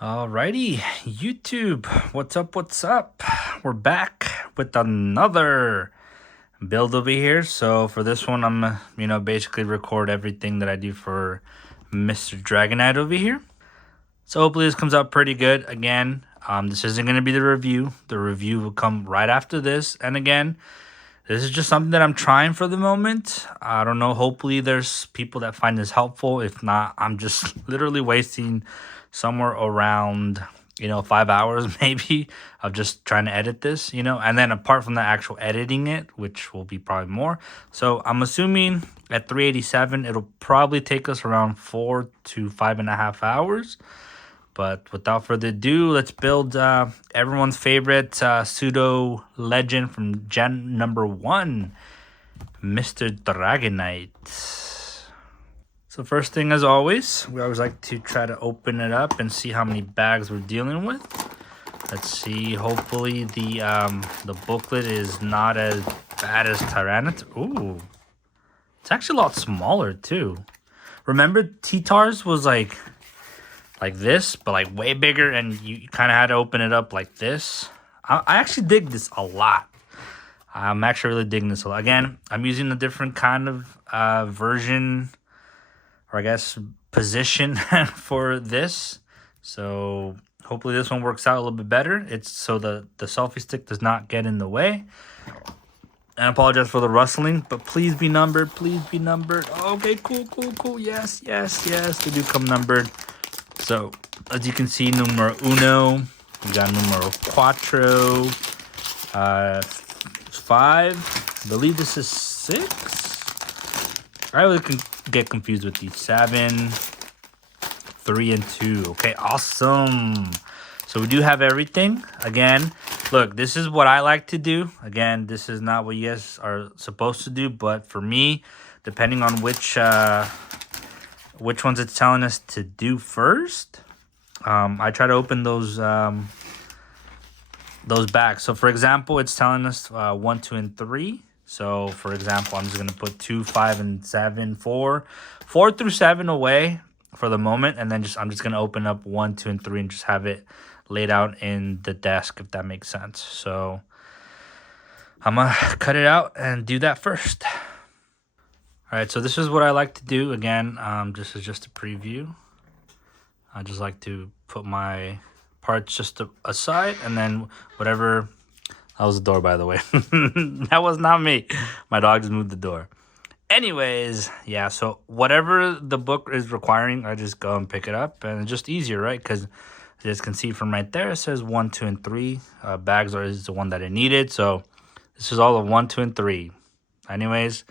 Alrighty, YouTube, what's up? What's up? We're back with another build over here. So for this one, I'm basically record everything that I do for Mr. Dragonite over here. So hopefully this comes out pretty good. Again, this isn't going to be the review. The review will come right after this. And again, this is just something that I'm trying for the moment. I don't know. Hopefully there's people that find this helpful. If not, I'm just literally wasting somewhere around 5 hours maybe of just trying to edit this, and then apart from the actual editing it, which will be probably more. So I'm assuming at 387 it'll probably take us around 4 to 5.5 hours. But without further ado, let's build everyone's favorite pseudo legend from Gen number 1, Mr. Dragonite. So first thing, as always, we always like to try to open it up and see how many bags we're dealing with. Let's see. Hopefully the booklet is not as bad as Tyranitar. Ooh, it's actually a lot smaller too. Remember, T-Tars was like this, but like way bigger, and you kind of had to open it up like this. I actually dig this a lot. I'm actually really digging this a lot. Again, I'm using a different kind of version, or I guess position for this. So hopefully this one works out a little bit better. It's so the selfie stick does not get in the way. And I apologize for the rustling, but please be numbered. Please be numbered. Okay, cool. Yes. They do come numbered. So, as you can see, numero uno, we got numero cuatro, 5, I believe this is 6. I really can get confused with these. 7, 3, and 2. Okay, awesome. So we do have everything. Again, look, this is what I like to do. Again, this is not what you guys are supposed to do, but for me, depending on which ones it's telling us to do first, I try to open those bags. So for example, it's telling us 1, 2, and 3. So for example, I'm just gonna put 2, 5, and 7, 4 through 7 away for the moment, and then I'm just gonna open up 1, 2, and 3 and just have it laid out in the desk, if that makes sense. So I'm gonna cut it out and do that first. All right, so this is what I like to do. Again, this is just a preview. I just like to put my parts just aside, and then whatever. That was the door, by the way. That was not me. My dog just moved the door. Anyways, yeah, so whatever the book is requiring, I just go and pick it up, and it's just easier, right? Because as you can see from right there, it says 1, 2, and 3. Bags is the one that I needed, so this is all of 1, 2, and 3. Anyways,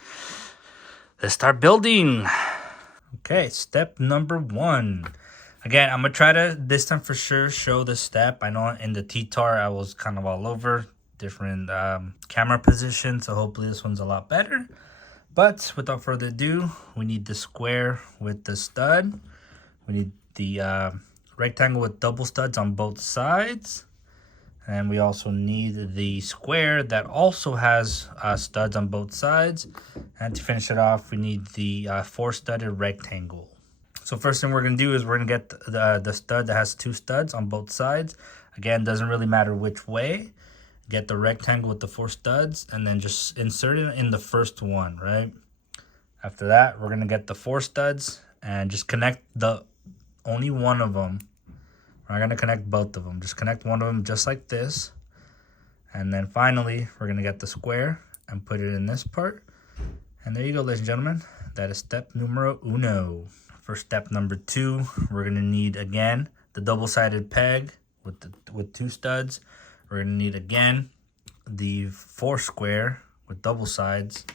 let's start building. Okay, step number 1. Again, I'm going to try to, this time for sure, show the step. I know in the T-Tar, I was kind of all over different camera positions, so hopefully this one's a lot better. But without further ado, we need the square with the stud. We need the rectangle with double studs on both sides. And we also need the square that also has studs on both sides. And to finish it off, we need the 4-studded rectangle. So first thing we're going to do is we're going to get the stud that has 2 studs on both sides. Again, doesn't really matter which way. Get the rectangle with the 4 studs and then just insert it in the first one, right? After that, we're going to get the 4 studs and just connect only one of them. We're not going to connect both of them. Just connect one of them just like this. And then finally, we're going to get the square and put it in this part. And there you go, ladies and gentlemen. That is step numero uno. For step number 2, we're going to need, again, the double-sided peg with 2 studs. We're going to need, again, the 4 square with double sides.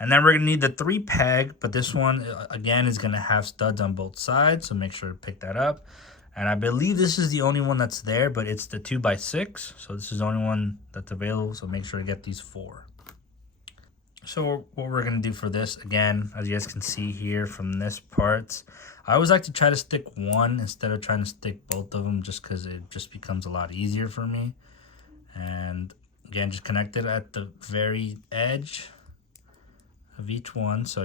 And then we're going to need the 3 peg, but this one, again, is going to have studs on both sides, so make sure to pick that up. And I believe this is the only one that's there, but it's the 2x6, so this is the only one that's available, so make sure to get these 4. So what we're going to do for this, again, as you guys can see here from this part, I always like to try to stick one instead of trying to stick both of them, just because it just becomes a lot easier for me. And again, just connect it at the very edge of each one. So,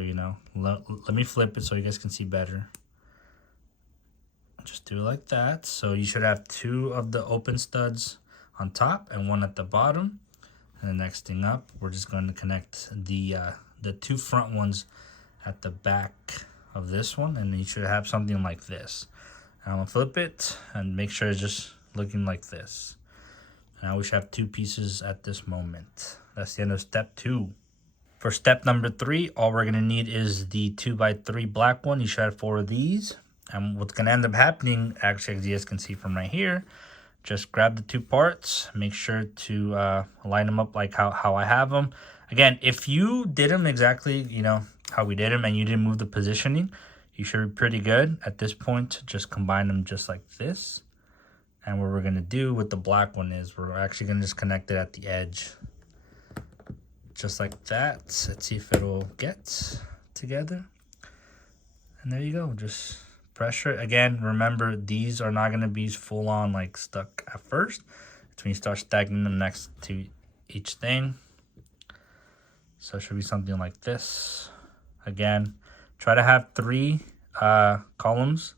let me flip it so you guys can see better. Just do it like that. So you should have 2 of the open studs on top and 1 at the bottom. And the next thing up, we're just going to connect the 2 front ones at the back of this one, and you should have something like this. And I'm gonna flip it and make sure it's just looking like this. Now we should have 2 pieces at this moment. That's the end of step 2. For step number 3, all we're gonna need is the 2x3 black one. You should have 4 of these. And what's gonna end up happening, actually, as you guys can see from right here, just grab the 2 parts, make sure to line them up like how I have them. Again, if you did them exactly, you know, how we did them and you didn't move the positioning, you should be pretty good. At this point, just combine them just like this. And what we're gonna do with the black one is we're actually gonna just connect it at the edge. Just like that. Let's see if it'll get together. And there you go, just pressure. Again, remember, these are not gonna be full on like stuck at first. It's when you start stacking them next to each thing. So it should be something like this. Again, try to have 3 columns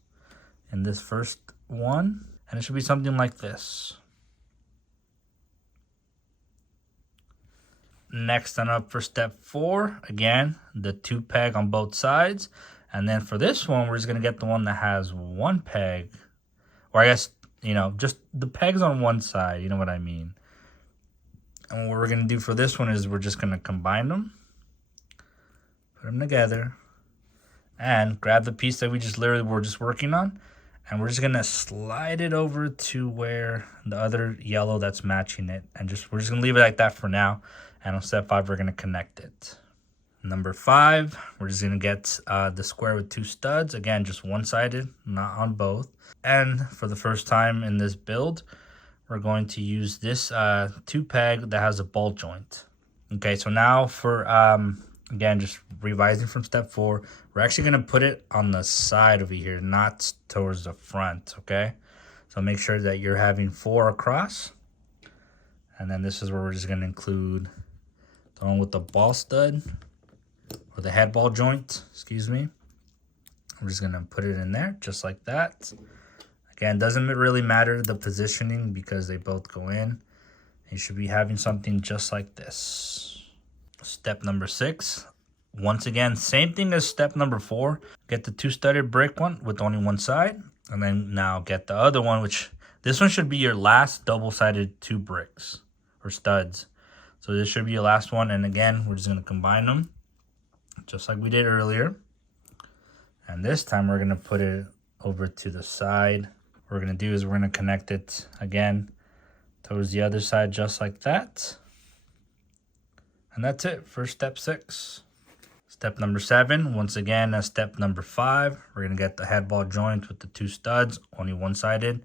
in this first one, and it should be something like this. Next on up for step 4, again, the 2 peg on both sides. And then for this one, we're just gonna get the one that has 1 peg, or I guess, you know, just the pegs on one side, you know what I mean. And what we're gonna do for this one is we're just gonna combine them, put them together, and grab the piece that we just literally were just working on, and we're just gonna slide it over to where the other yellow that's matching it, and we're just gonna leave it like that for now. And on step 5, we're gonna connect it. Number 5, we're just gonna get the square with 2 studs. Again, just one-sided, not on both. And for the first time in this build, we're going to use this 2 peg that has a ball joint. Okay, so now for, again, just revising from step 4, we're actually gonna put it on the side over here, not towards the front, okay? So make sure that you're having 4 across. And then this is where we're just gonna include the one with the ball stud, or the head ball joint, excuse me. We're just gonna put it in there, just like that. Again, doesn't really matter the positioning because they both go in. You should be having something just like this. Step number 6. Once again, same thing as step number 4. Get the 2-studded brick one with only one side. And then now get the other one, which this one should be your last double-sided 2 bricks or studs. So this should be your last one. And again, we're just gonna combine them just like we did earlier. And this time we're gonna put it over to the side. What we're gonna do is we're gonna connect it again towards the other side, just like that. And that's it for step 6. Step number 7, once again, as step number 5, we're gonna get the head ball joint with the 2 studs, only one-sided.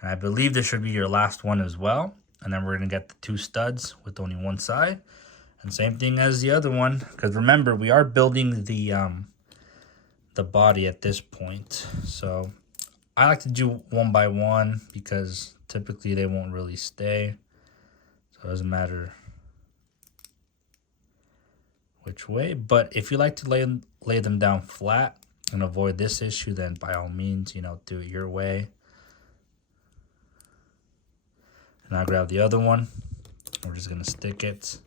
And I believe this should be your last one as well. And then we're gonna get the 2 studs with only one side. And same thing as the other one, because remember, we are building the body at this point. So I like to do one by one because typically they won't really stay. So it doesn't matter which way. But if you like to lay them down flat and avoid this issue, then by all means, you know, do it your way. And I'll grab the other one. We're just gonna stick it.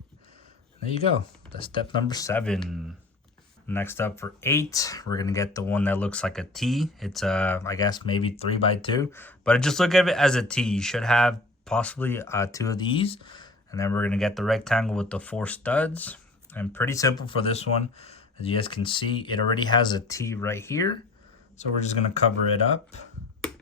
There you go. That's step number 7. Next up for 8, we're gonna get the one that looks like a T. It's I guess maybe 3x2, but just look at it as a T. You should have possibly 2 of these, and then we're gonna get the rectangle with the 4 studs. And pretty simple for this one, as you guys can see, it already has a T right here. So we're just gonna cover it up. And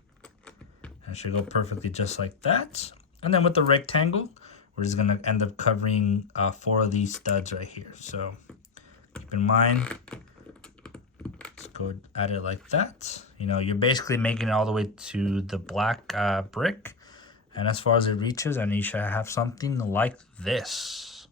it should go perfectly just like that. And then with the rectangle, we're just gonna end up covering 4 of these studs right here. So keep in mind, let's go at it like that. You know, you're basically making it all the way to the black brick. And as far as it reaches, and you should have something like this.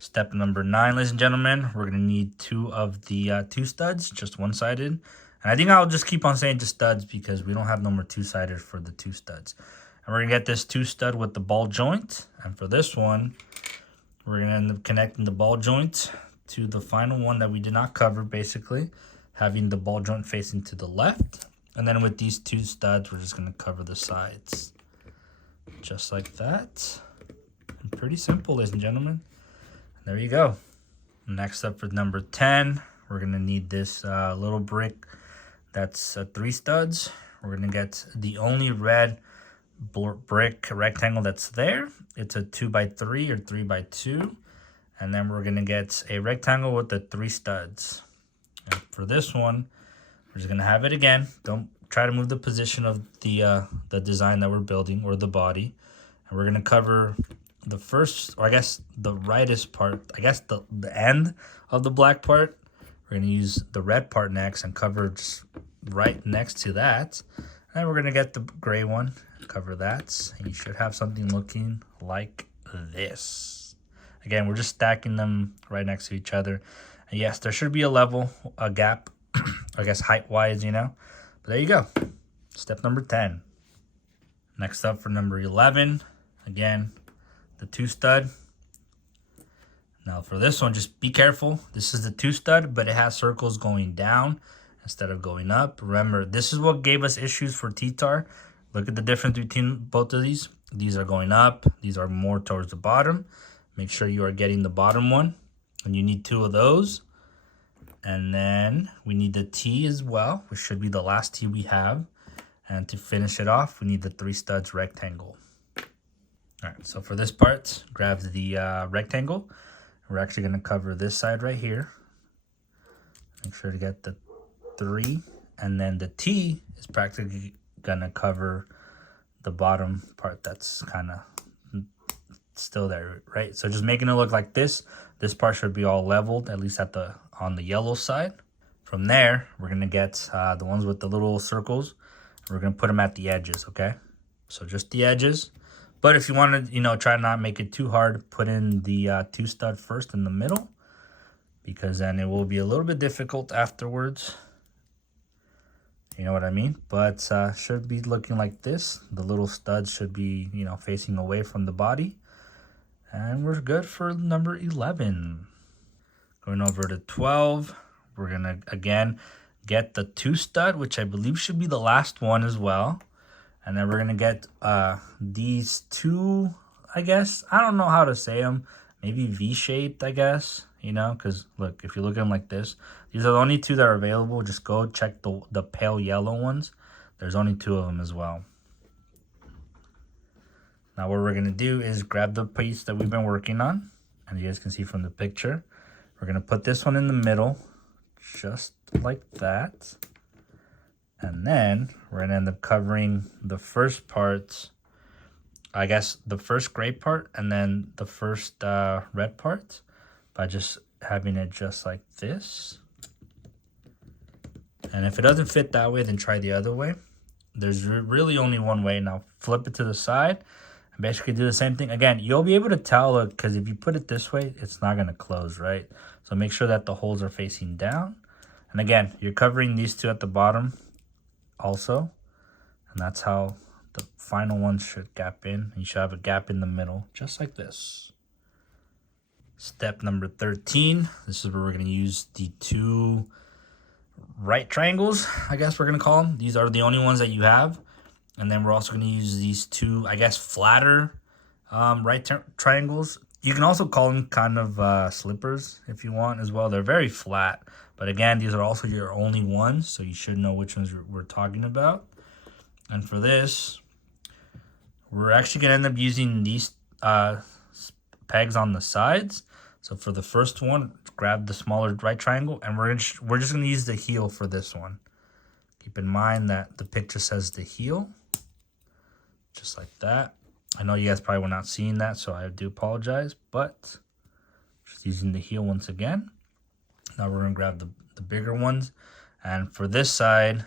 Step number 9, ladies and gentlemen, we're gonna need 2 of the 2 studs, just one-sided. And I think I'll just keep on saying just studs because we don't have no more 2-sided for the 2 studs. And we're gonna get this 2 stud with the ball joint. And for this one, we're gonna end up connecting the ball joint to the final one that we did not cover, basically, having the ball joint facing to the left. And then with these two studs, we're just gonna cover the sides. Just like that. And pretty simple, ladies and gentlemen. There you go. Next up for number 10, we're gonna need this little brick that's 3 studs. We're gonna get the only red brick rectangle that's there. It's a 2x3 or 3x2. And then we're gonna get a rectangle with the 3 studs. And for this one, we're just gonna have it again. Don't try to move the position of the design that we're building or the body. And we're gonna cover the first, or I guess the rightest part, I guess the end of the black part. We're gonna use the red part next and cover just right next to that. And we're gonna get the gray one, cover that, and you should have something looking like this. Again, we're just stacking them right next to each other. And yes, there should be a gap, I guess height-wise, you know. But there you go. Step number 10. Next up for number 11, again, the 2 stud. Now for this one, just be careful. This is the 2 stud, but it has circles going down instead of going up. Remember, this is what gave us issues for T-Tar. Look at the difference between both of these. These are going up. These are more towards the bottom. Make sure you are getting the bottom one. And you need 2 of those. And then we need the T as well, which should be the last T we have. And to finish it off, we need the 3 studs rectangle. All right, so for this part, grab the rectangle. We're actually going to cover this side right here. Make sure to get the 3. And then the T is practically going to cover the bottom part that's kind of still there, right? So just making it look like this. This part should be all leveled, at least on the yellow side. From there, we're going to get the ones with the little circles. We're going to put them at the edges, okay? So just the edges. But if you want to, you know, try to not make it too hard, put in the 2 stud first in the middle, because then it will be a little bit difficult afterwards. You know what I mean? But should be looking like this. The little studs should be, you know, facing away from the body. And we're good for number 11. Going over to 12, we're going to, again, get the 2 stud, which I believe should be the last one as well. And then we're going to get these 2, I guess. I don't know how to say them. Maybe V-shaped, I guess. You know, because look, if you look at them like this, these are the only 2 that are available. Just go check the pale yellow ones. There's only 2 of them as well. Now what we're going to do is grab the piece that we've been working on. And you guys can see from the picture. We're going to put this one in the middle. Just like that. And then we're going to end up covering the first parts. I guess the first gray part and then the first red part. By just having it just like this. And if it doesn't fit that way, then try the other way. There's really only one way. Now flip it to the side and basically do the same thing. Again, you'll be able to tell, because if you put it this way, it's not going to close, right? So make sure that the holes are facing down. And again, you're covering these 2 at the bottom also. And that's how the final one should gap in. You should have a gap in the middle, just like this. Step number 13. This is where we're going to use the 2 right triangles, I guess we're going to call them. These are the only ones that you have. And then we're also going to use these 2, I guess, flatter triangles. You can also call them kind of slippers if you want as well. They're very flat. But again, these are also your only ones, so you should know which ones we're talking about. And for this, we're actually going to end up using these pegs on the sides. So for the first one, grab the smaller right triangle, and we're just going to use the heel for this one. Keep in mind that the picture says the heel, just like that. I know you guys probably were not seeing that, so I do apologize, but just using the heel once again. Now we're going to grab the bigger ones, and for this side,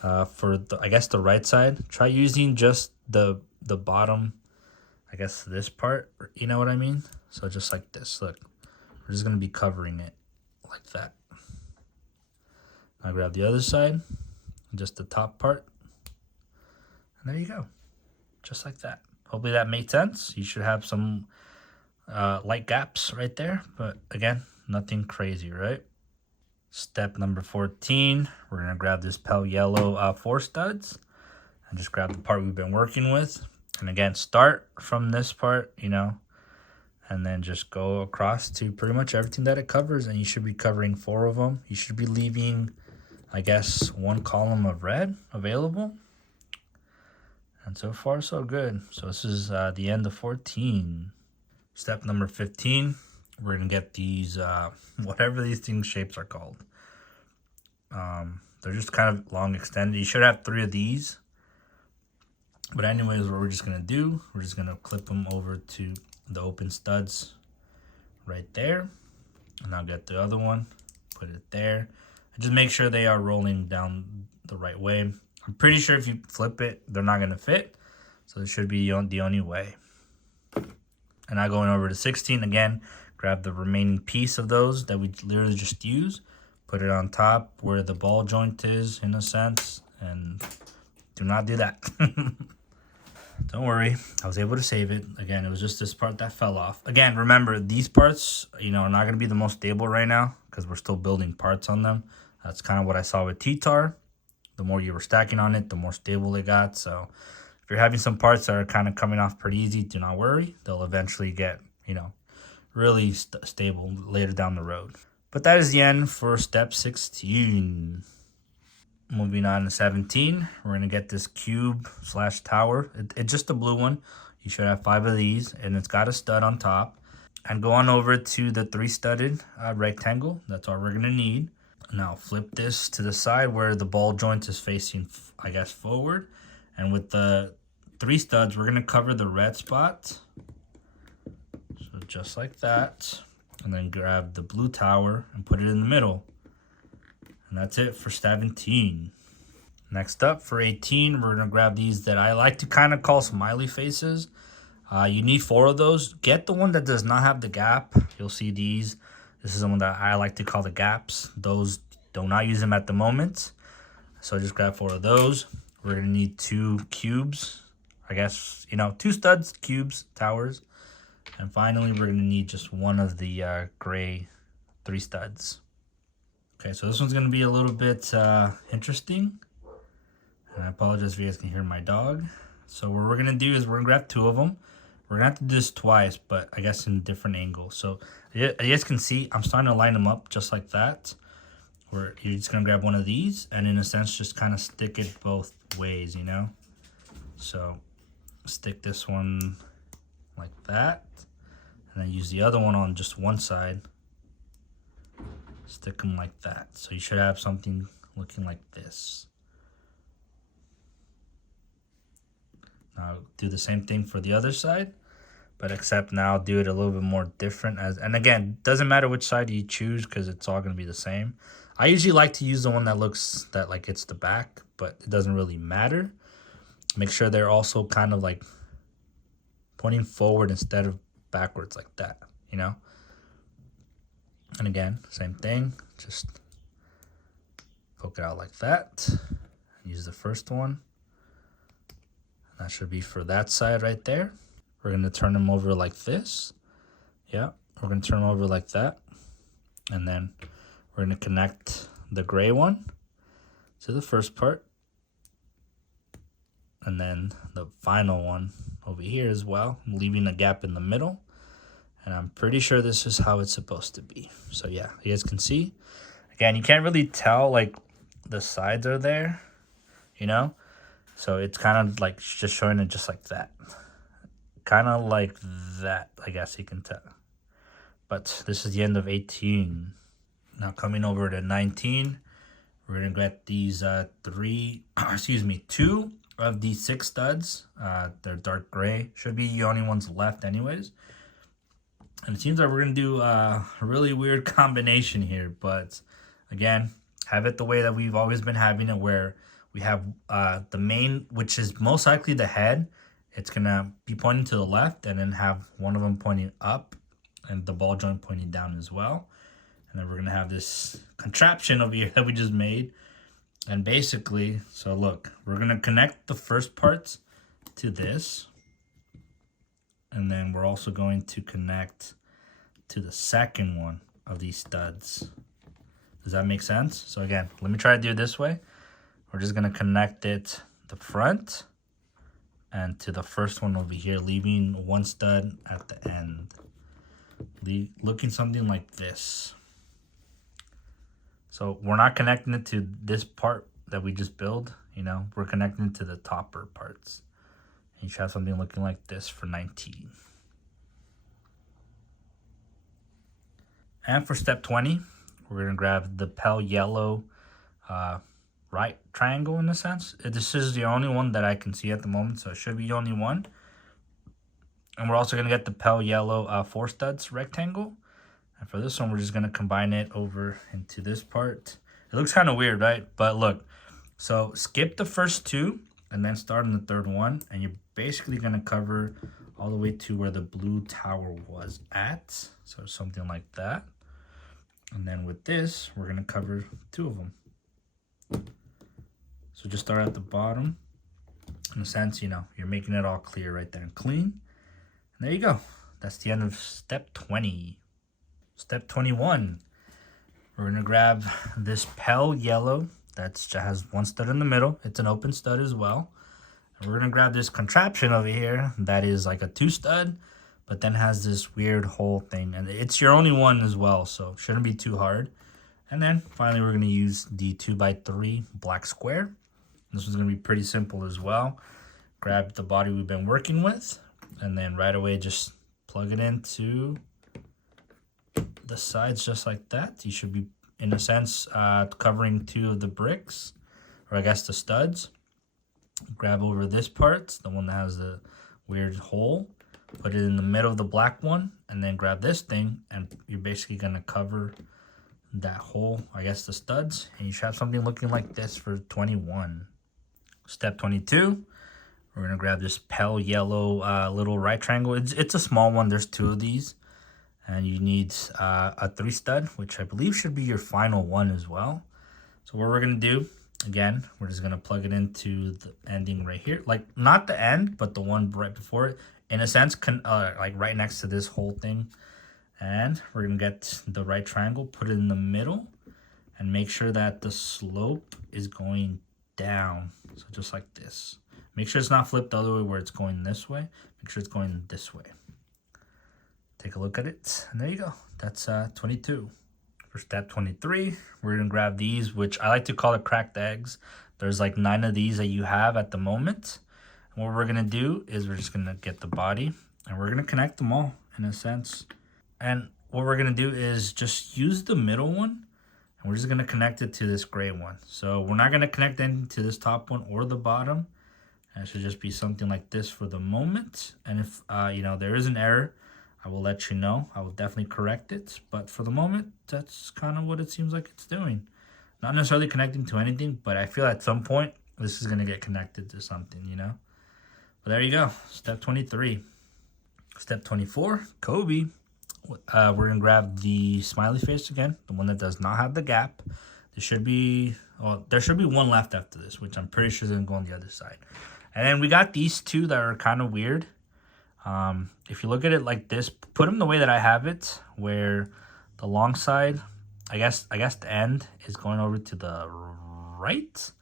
for I guess the right side, try using just the bottom, I guess this part, you know what I mean? So just like this, look, we're just going to be covering it like that. Now grab the other side, just the top part, and there you go, just like that. Hopefully that made sense. You should have some light gaps right there, but again, nothing crazy, right? Step number 14, we're going to grab this pale yellow 4 studs and just grab the part we've been working with. And again, start from this part, you know, and then just go across to pretty much everything that it covers. And you should be covering 4 of them. You should be leaving, I guess, 1 column of red available. And so far, so good. So this is the end of 14. Step number 15, we're going to get these, whatever these things shapes are called. They're just kind of long extended. You should have 3 of these. But anyways, what we're just going to do, we're just going to clip them over to the open studs right there. And I'll get the other one, put it there. And just make sure they are rolling down the right way. I'm pretty sure if you flip it, they're not going to fit. So it should be the only way. And now going over to 16 again, grab the remaining piece of those that we literally just used. Put it on top where the ball joint is, in a sense. And do not do that. Don't worry, I was able to save it. Again, it was just this part that fell off. Again, remember, these parts, you know, are not going to be the most stable right now because we're still building parts on them. That's kind of what I saw with T-Tar. The more you were stacking on it, the more stable it got. So if you're having some parts that are kind of coming off pretty easy, do not worry. They'll eventually get, you know, really stable later down the road. But that is the end for step 16. Moving on to 17, we're going to get this cube / tower. It's just a blue one. You should have 5 of these, and it's got a stud on top. And go on over to the 3-studded rectangle. That's all we're going to need. Now flip this to the side where the ball joint is facing, I guess, forward. And with the 3 studs, we're going to cover the red spot. So just like that. And then grab the blue tower and put it in the middle. And that's it for 17. Next up for 18, we're going to grab these that I like to kind of call smiley faces. You need 4 of those. Get the one that does not have the gap. You'll see these. This is the one that I like to call the gaps. Those, do not use them at the moment. So just grab 4 of those. We're going to need 2 cubes. I guess, you know, 2 studs, cubes, towers. And finally, we're going to need just 1 of the gray 3 studs. Okay, so this one's going to be a little bit interesting. And I apologize if you guys can hear my dog. So what we're going to do is we're going to grab 2 of them. We're going to have to do this twice, but I guess in different angles. So you guys can see I'm starting to line them up just like that. Where you're just going to grab 1 of these and in a sense just kind of stick it both ways, you know. So stick this one like that. And then use the other one on just one side. Stick them like that. So you should have something looking like this. Now do the same thing for the other side, but except now do it a little bit more different. And again, doesn't matter which side you choose because it's all going to be the same. I usually like to use the one that looks like it's the back, but it doesn't really matter. Make sure they're also kind of like pointing forward instead of backwards like that, you know. And again, same thing, just poke it out like that. Use the first one. That should be for that side right there. We're going to turn them over like this. Yeah, we're going to turn them over like that. And then we're going to connect the gray one to the first part. And then the final one over here as well, leaving a gap in the middle. And I'm pretty sure this is how it's supposed to be. So yeah, you guys can see. Again, you can't really tell like the sides are there, you know? So it's kind of like just showing it just like that. Kind of like that, I guess you can tell. But this is the end of 18. Now coming over to 19, we're going to get these 2 of these 6 studs. They're dark gray. Should be the only ones left anyways. And it seems like we're going to do a really weird combination here. But again, have it the way that we've always been having it, where we have the main, which is most likely the head. It's going to be pointing to the left and then have one of them pointing up and the ball joint pointing down as well. And then we're going to have this contraption over here that we just made. And basically, so look, we're going to connect the first parts to this. And then we're also going to connect to the second one of these studs. Does that make sense? So again, let me try to do it this way. We're just gonna connect it the front and to the first one over here, leaving one stud at the end. Looking something like this. So we're not connecting it to this part that we just built, you know, we're connecting it to the topper parts. And you should have something looking like this for 19. And for step 20, we're gonna grab the pale yellow right triangle in a sense. This is the only one that I can see at the moment, so it should be the only one. And we're also gonna get the pale yellow 4 studs rectangle. And for this one, we're just gonna combine it over into this part. It looks kind of weird, right? But look, so skip the first 2 and then start on the 3rd one, and you're basically gonna cover all the way to where the blue tower was at. So something like that. And then with this, we're gonna cover 2 of them. So just start at the bottom. In a sense, you know, you're making it all clear right there and clean. And there you go. That's the end of step 20. Step 21. We're gonna grab this pale yellow that has 1 stud in the middle. It's an open stud as well. And we're gonna grab this contraption over here that is like a 2 stud, but then has this weird hole thing. And it's your only one as well, so it shouldn't be too hard. And then finally, we're gonna use the 2x3 black square. This is gonna be pretty simple as well. Grab the body we've been working with, and then right away just plug it into the sides just like that. You should be, in a sense, covering 2 of the bricks, or I guess the studs. Grab over this part, the one that has the weird hole, put it in the middle of the black one, and then grab this thing, and you're basically gonna cover that hole, I guess the studs, and you should have something looking like this for 21. Step 22, we're gonna grab this pale yellow little right triangle. It's a small one, there's 2 of these. And you need a 3 stud, which I believe should be your final one as well. So what we're gonna do, again, we're just gonna plug it into the ending right here. Like, not the end, but the one right before it. In a sense, like right next to this whole thing. And we're gonna get the right triangle, put it in the middle, and make sure that the slope is going down. So just like this. Make sure it's not flipped the other way where it's going this way. Make sure it's going this way. Take a look at it, and there you go. That's 22. For step 23, we're gonna grab these, which I like to call it cracked eggs. There's like 9 of these that you have at the moment. And what we're gonna do is we're just gonna get the body, and we're gonna connect them all in a sense. And what we're gonna do is just use the middle one, and we're just gonna connect it to this gray one. So we're not gonna connect anything to this top one or the bottom. And it should just be something like this for the moment. And if you know, there is an error, I will let you know. I will definitely correct it. But for the moment, that's kind of what it seems like it's doing. Not necessarily connecting to anything, but I feel at some point, this is going to get connected to something, you know? But there you go. Step 23. Step 24, Kobe. We're going to grab the smiley face again, the one that does not have the gap. There should be, well, there should be one left after this, which I'm pretty sure is going to go on the other side. And then we got these 2 that are kind of weird. If you look at it like this, put them the way that I have it, where the long side, I guess the end is going over to the right,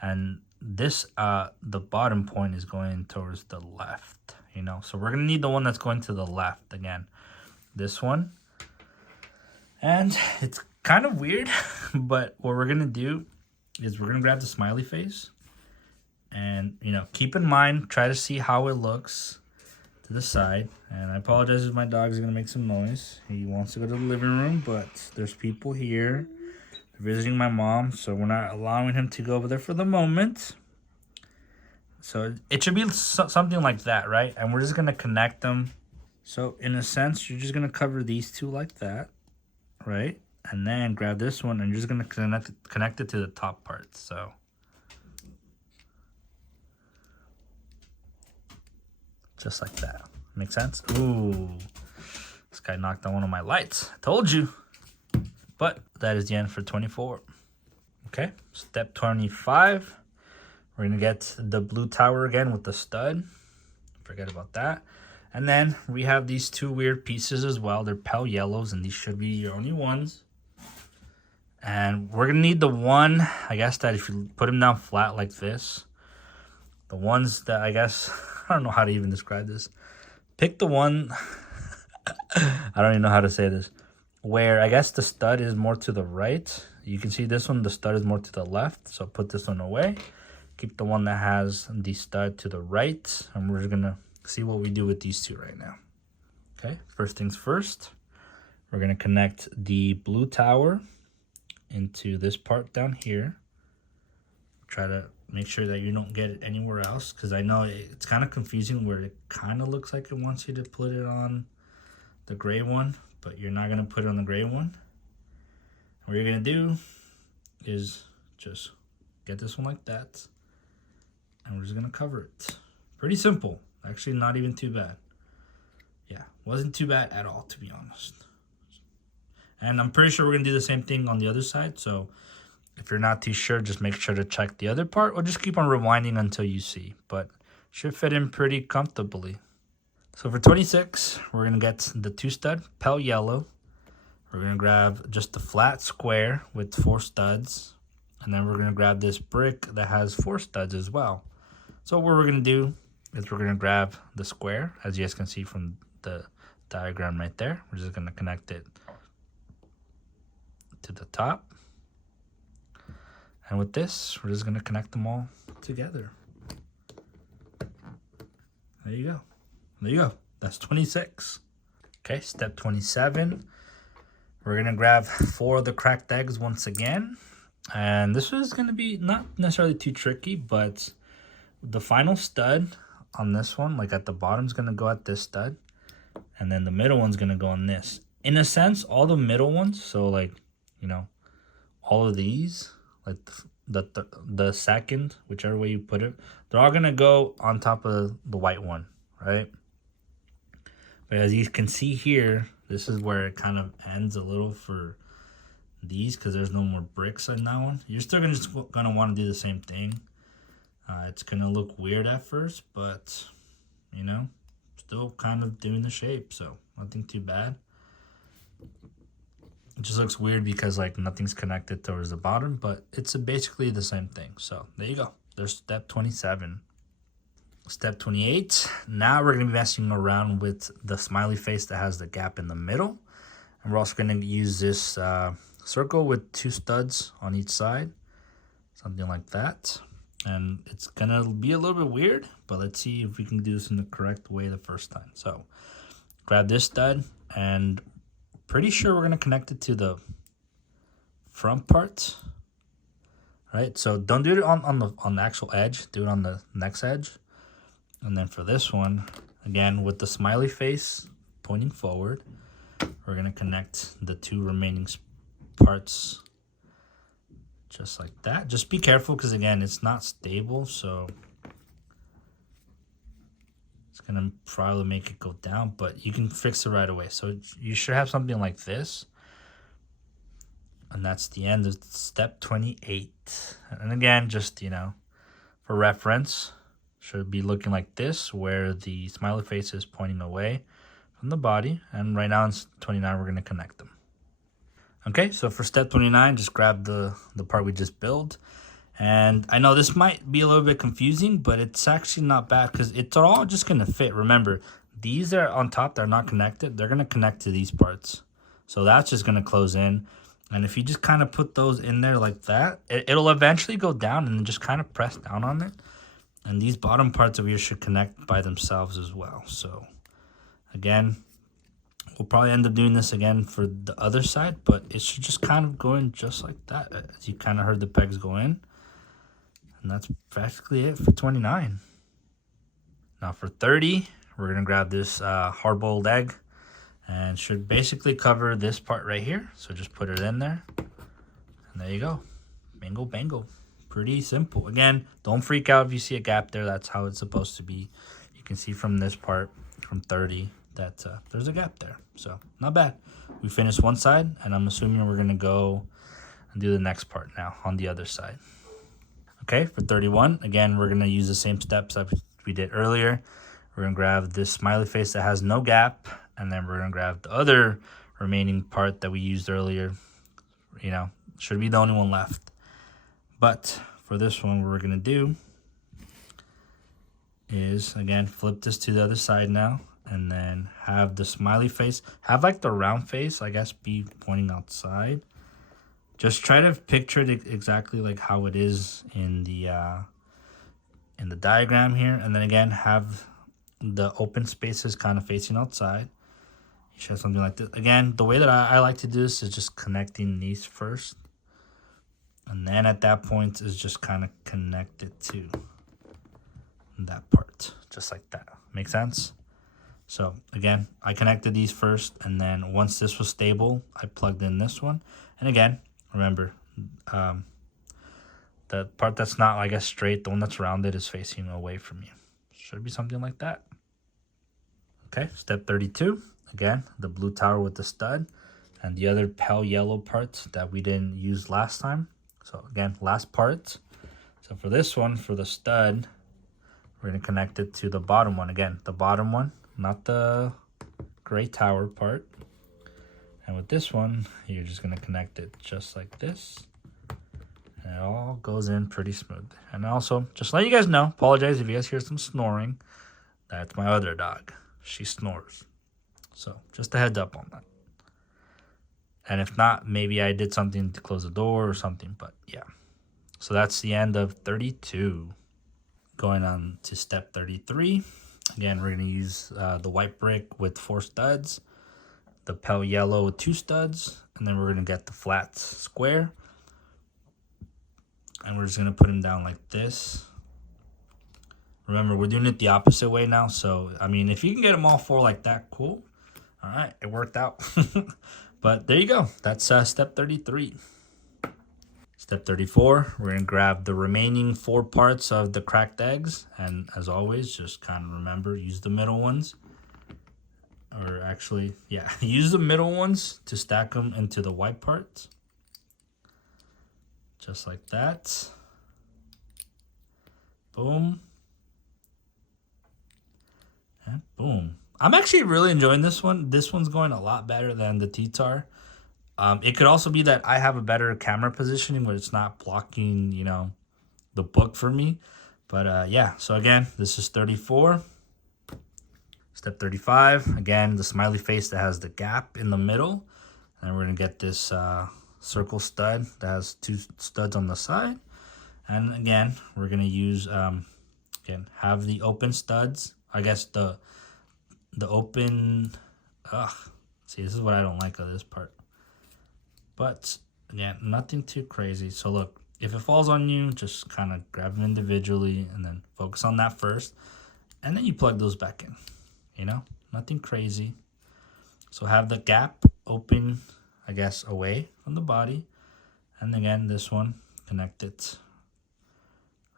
and this the bottom point is going towards the left, you know. So we're gonna need the one that's going to the left again, this one. And it's kind of weird, but what we're gonna do is we're gonna grab the smiley face, and you know, keep in mind, try to see how it looks to the side. And I apologize if my dog is gonna make some noise. He wants to go to the living room, but there's people here visiting my mom, so we're not allowing him to go over there for the moment. So it should be something like that, right? And we're just gonna connect them. So in a sense, you're just gonna cover these 2 like that, right? And then grab this one, and you're just gonna connect it to the top part. So just like that. Make sense? Ooh, this guy knocked on one of my lights. I told you. But that is the end for 24. Okay, step 25. We're gonna get the blue tower again with the stud. Forget about that. And then we have these 2 weird pieces as well. They're pale yellows, and these should be your only ones. And we're gonna need the one, I guess, that if you put them down flat like this, the ones that I guess, I don't know how to even describe this. Pick the one, I don't even know how to say this, where I guess the stud is more to the right. You can see this one, the stud is more to the left. So put this one away. Keep the one that has the stud to the right. And we're just gonna see what we do with these two right now. Okay, first things first, we're gonna connect the blue tower into this part down here. Try to make sure that you don't get it anywhere else, because I know it's kind of confusing where it kind of looks like it wants you to put it on the gray one, but you're not going to put it on the gray one. What you're going to do is just get this one like that, and we're just going to cover it. Pretty simple. Actually, not even too bad. Yeah, wasn't too bad at all, to be honest. And I'm pretty sure we're going to do the same thing on the other side, so if you're not too sure, just make sure to check the other part, or just keep on rewinding until you see. But should fit in pretty comfortably. So for 26, we're going to get the 2-stud pale yellow. We're going to grab just the flat square with 4 studs. And then we're going to grab this brick that has 4 studs as well. So what we're going to do is we're going to grab the square, as you guys can see from the diagram right there. We're just going to connect it to the top. And with this, we're just going to connect them all together. There you go. There you go. That's 26. Okay, step 27. We're going to grab 4 of the cracked eggs once again. And this is going to be not necessarily too tricky, but the final stud on this one, like at the bottom, is going to go at this stud. And then the middle one's going to go on this. In a sense, all the middle ones, so like, you know, all of these, like the second, whichever way you put it, they're all gonna go on top of the white one, right? But as you can see here, this is where it kind of ends a little for these, because there's no more bricks in that one. You're still gonna want to do the same thing. It's gonna look weird at first, but you know, still kind of doing the shape, so nothing too bad. It just looks weird because like nothing's connected towards the bottom, but it's basically the same thing. So there you go. There's step 27. Step 28. Now we're going to be messing around with the smiley face that has the gap in the middle. And we're also going to use this circle with 2 studs on each side. Something like that. And it's going to be a little bit weird, but let's see if we can do this in the correct way the first time. So grab this stud, and pretty sure we're going to connect it to the front part, right? So don't do it on the actual edge. Do it on the next edge. And then for this one, again, with the smiley face pointing forward, we're going to connect the 2 remaining parts just like that. Just be careful because, again, it's not stable, so gonna probably make it go down, but you can fix it right away. So you should have something like this, and that's the end of step 28. And again, just, you know, for reference, should be looking like this, where the smiley face is pointing away from the body. And right now in 29, we're going to connect them. Okay, so for step 29, just grab the part we just built. And I know this might be a little bit confusing, but it's actually not bad because it's all just going to fit. Remember, these are on top, they're not connected. They're going to connect to these parts. So that's just going to close in. And if you just kind of put those in there like that, it'll eventually go down, and then just kind of press down on it. And these bottom parts of yours should connect by themselves as well. So again, we'll probably end up doing this again for the other side, but it should just kind of go in just like that, as you kind of heard the pegs go in. And that's practically it for 29. Now for 30, we're going to grab this hard-boiled egg, and should basically cover this part right here. So just put it in there, and there you go. Bingo, bango. Pretty simple. Again, don't freak out if you see a gap there. That's how it's supposed to be. You can see from this part, from 30, that there's a gap there. So not bad. We finished one side, and I'm assuming we're going to go and do the next part now on the other side. Okay, for 31, again, we're going to use the same steps that we did earlier. We're going to grab this smiley face that has no gap, and then we're going to grab the other remaining part that we used earlier. You know, Should be the only one left. But for this one, what we're going to do is, again, flip this to the other side now. And then have the smiley face. Have like the round face, I guess, be pointing outside. Just try to picture it exactly like how it is in the diagram here. And then again, have the open spaces kind of facing outside. You should have something like this. Again, the way that I like to do this is just connecting these first. And then at that point is just kind of connect it to that part. Just like that. Make sense? So again, I connected these first, and then once this was stable, I plugged in this one. And again, remember, the part that's not, I guess, straight, the one that's rounded is facing away from you. Should be something like that. Okay, step 32. Again, the blue tower with the stud and the other pale yellow parts that we didn't use last time. So again, last part. So for this one, for the stud, we're going to connect it to the bottom one. Again, the bottom one, not the gray tower part. And with this one, you're just going to connect it just like this. And it all goes in pretty smooth. And also, just let you guys know, apologize if you guys hear some snoring. That's my other dog. She snores. So just a heads up on that. And if not, maybe I did something to close the door or something. But yeah. So that's the end of 32. Going on to step 33. Again, we're going to use the white brick with 4 studs, the pale yellow with 2 studs, and then we're going to get the flat square. And we're just going to put them down like this. Remember, we're doing it the opposite way now. So, I mean, if you can get them all 4 like that, cool. All right, it worked out. But there you go. That's step 33. Step 34, we're going to grab the remaining 4 parts of the cracked eggs. And as always, just kind of remember, use the middle ones. Or actually, yeah, use the middle ones to stack them into the white parts. Just like that. Boom. And boom. I'm actually really enjoying this one. This one's going a lot better than the T-Tar. It could also be that I have a better camera positioning where it's not blocking, you know, the book for me. But yeah, so again, this is 34. Step 35, again, the smiley face that has the gap in the middle. And we're going to get this circle stud that has 2 studs on the side. And again, we're going to use, again, have the open studs. I guess the open, see, this is what I don't like of this part. But again, nothing too crazy. So look, if it falls on you, just kind of grab them individually and then focus on that first. And then you plug those back in, you know, nothing crazy. So have the gap open, I guess, away from the body. And again, this one, connect it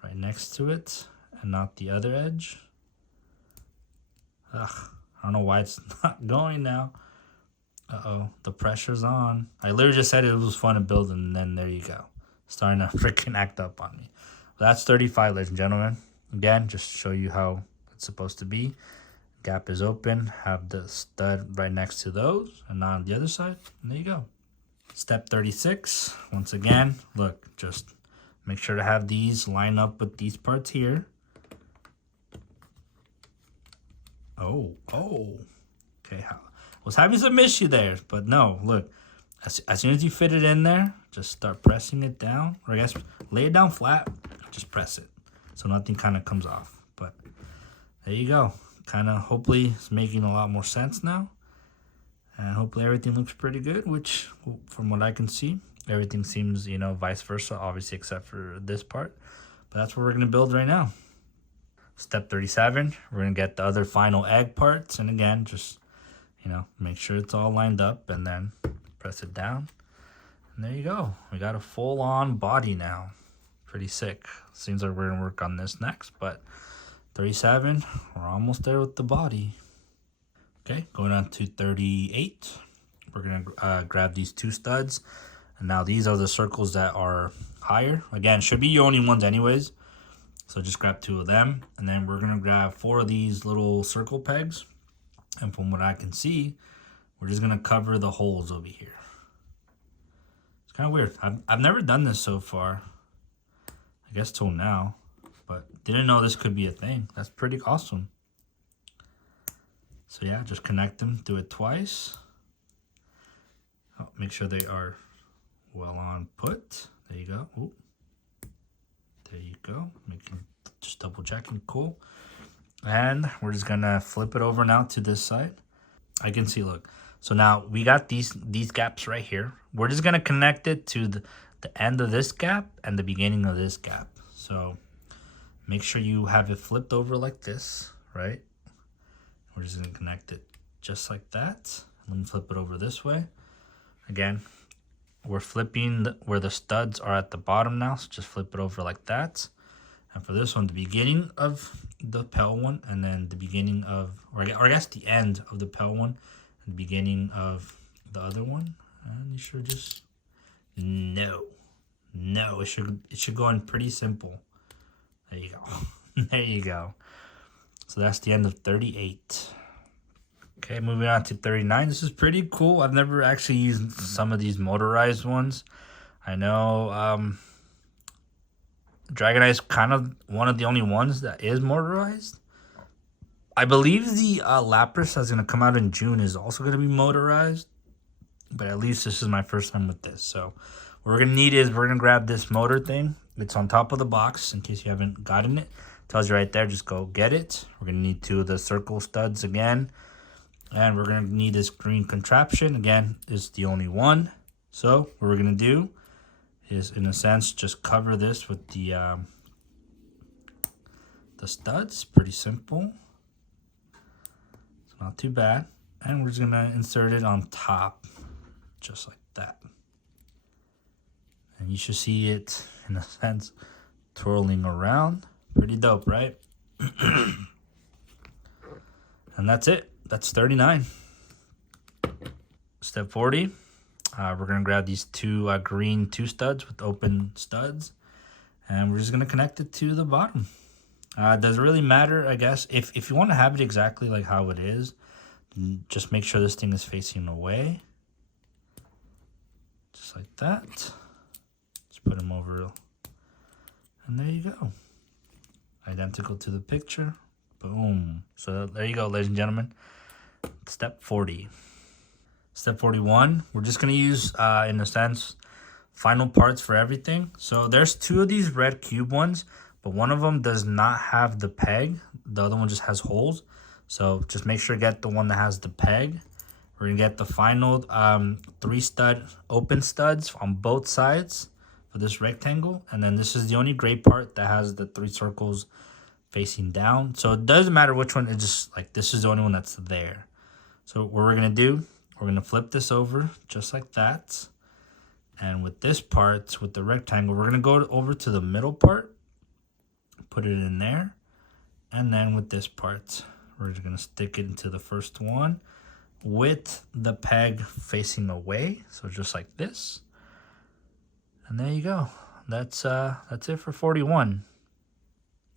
right next to it and not the other edge. I don't know why it's not going now. Uh-oh, the pressure's on. I literally just said it was fun to build, and then there you go. Starting to freaking act up on me. But that's 35, ladies and gentlemen. Again, just show you how it's supposed to be. Gap is open. Have the stud right next to those, and not on the other side. And there you go. Step 36. Once again, look, just make sure to have these line up with these parts here. Oh. Okay, was having some issue there, but no, look, as soon as you fit it in there, just start pressing it down, or I guess lay it down flat, just press it so nothing kind of comes off. But there you go, kind of hopefully it's making a lot more sense now, and hopefully everything looks pretty good, which from what I can see, everything seems, you know, vice versa, obviously except for this part. But that's what we're going to build right now. Step 37, we're going to get the other final egg parts, and again, just, you know, make sure it's all lined up and then press it down. And there you go. We got a full-on body now. Pretty sick. Seems like we're going to work on this next, but 37, we're almost there with the body. Okay, going on to 38. We're going to grab these 2 studs. And now these are the circles that are higher. Again, should be your only ones anyways. So just grab 2 of them. And then we're going to grab 4 of these little circle pegs. And from what I can see, we're just going to cover the holes over here. It's kind of weird. I've never done this so far. I guess till now. But didn't know this could be a thing. That's pretty awesome. So yeah, just connect them. Do it twice. Oh, make sure they are well on put. There you go. Ooh. There you go. Just double checking. Cool. And we're just gonna flip it over now to this side. I can see, look. So now we got these gaps right here. We're just gonna connect it to the end of this gap and the beginning of this gap. So make sure you have it flipped over like this, right? We're just gonna connect it just like that. Let me flip it over this way. Again, we're flipping where the studs are at the bottom now, so just flip it over like that. And for this one, the beginning of the Pell one, and then the beginning of, or I guess the end of the Pell one, and the beginning of the other one. And you should just, no, it should go in pretty simple. There you go. There you go. So that's the end of 38. Okay, moving on to 39. This is pretty cool. I've never actually used some of these motorized ones. I know Dragonite is kind of one of the only ones that is motorized. I believe the Lapras that's going to come out in June is also going to be motorized. But at least this is my first time with this. So what we're going to need is we're going to grab this motor thing. It's on top of the box in case you haven't gotten it. Tells you right there, just go get it. We're going to need 2 of the circle studs again. And we're going to need this green contraption. Again, it's the only one. So what we're going to do is, in a sense, just cover this with the studs. Pretty simple. It's not too bad. And we're just going to insert it on top, just like that. And you should see it, in a sense, twirling around. Pretty dope, right? And that's it. That's 39. Step 40. We're going to grab these 2 green 2 studs with open studs. And we're just going to connect it to the bottom. Does it really matter, I guess? If you want to have it exactly like how it is, just make sure this thing is facing away. Just like that. Just put them over. And there you go. Identical to the picture. Boom. So there you go, ladies and gentlemen. Step 40. Step 41, we're just going to use, in a sense, final parts for everything. So there's 2 of these red cube ones, but one of them does not have the peg. The other one just has holes. So just make sure to get the one that has the peg. We're going to get the final 3 stud open studs on both sides for this rectangle. And then this is the only gray part that has the 3 circles facing down. So it doesn't matter which one. It's just like this is the only one that's there. So what we're going to do, we're going to flip this over just like that. And with this part, with the rectangle, we're going to go over to the middle part, put it in there. And then with this part, we're just going to stick it into the first one with the peg facing away. So just like this. And there you go. That's it for 41.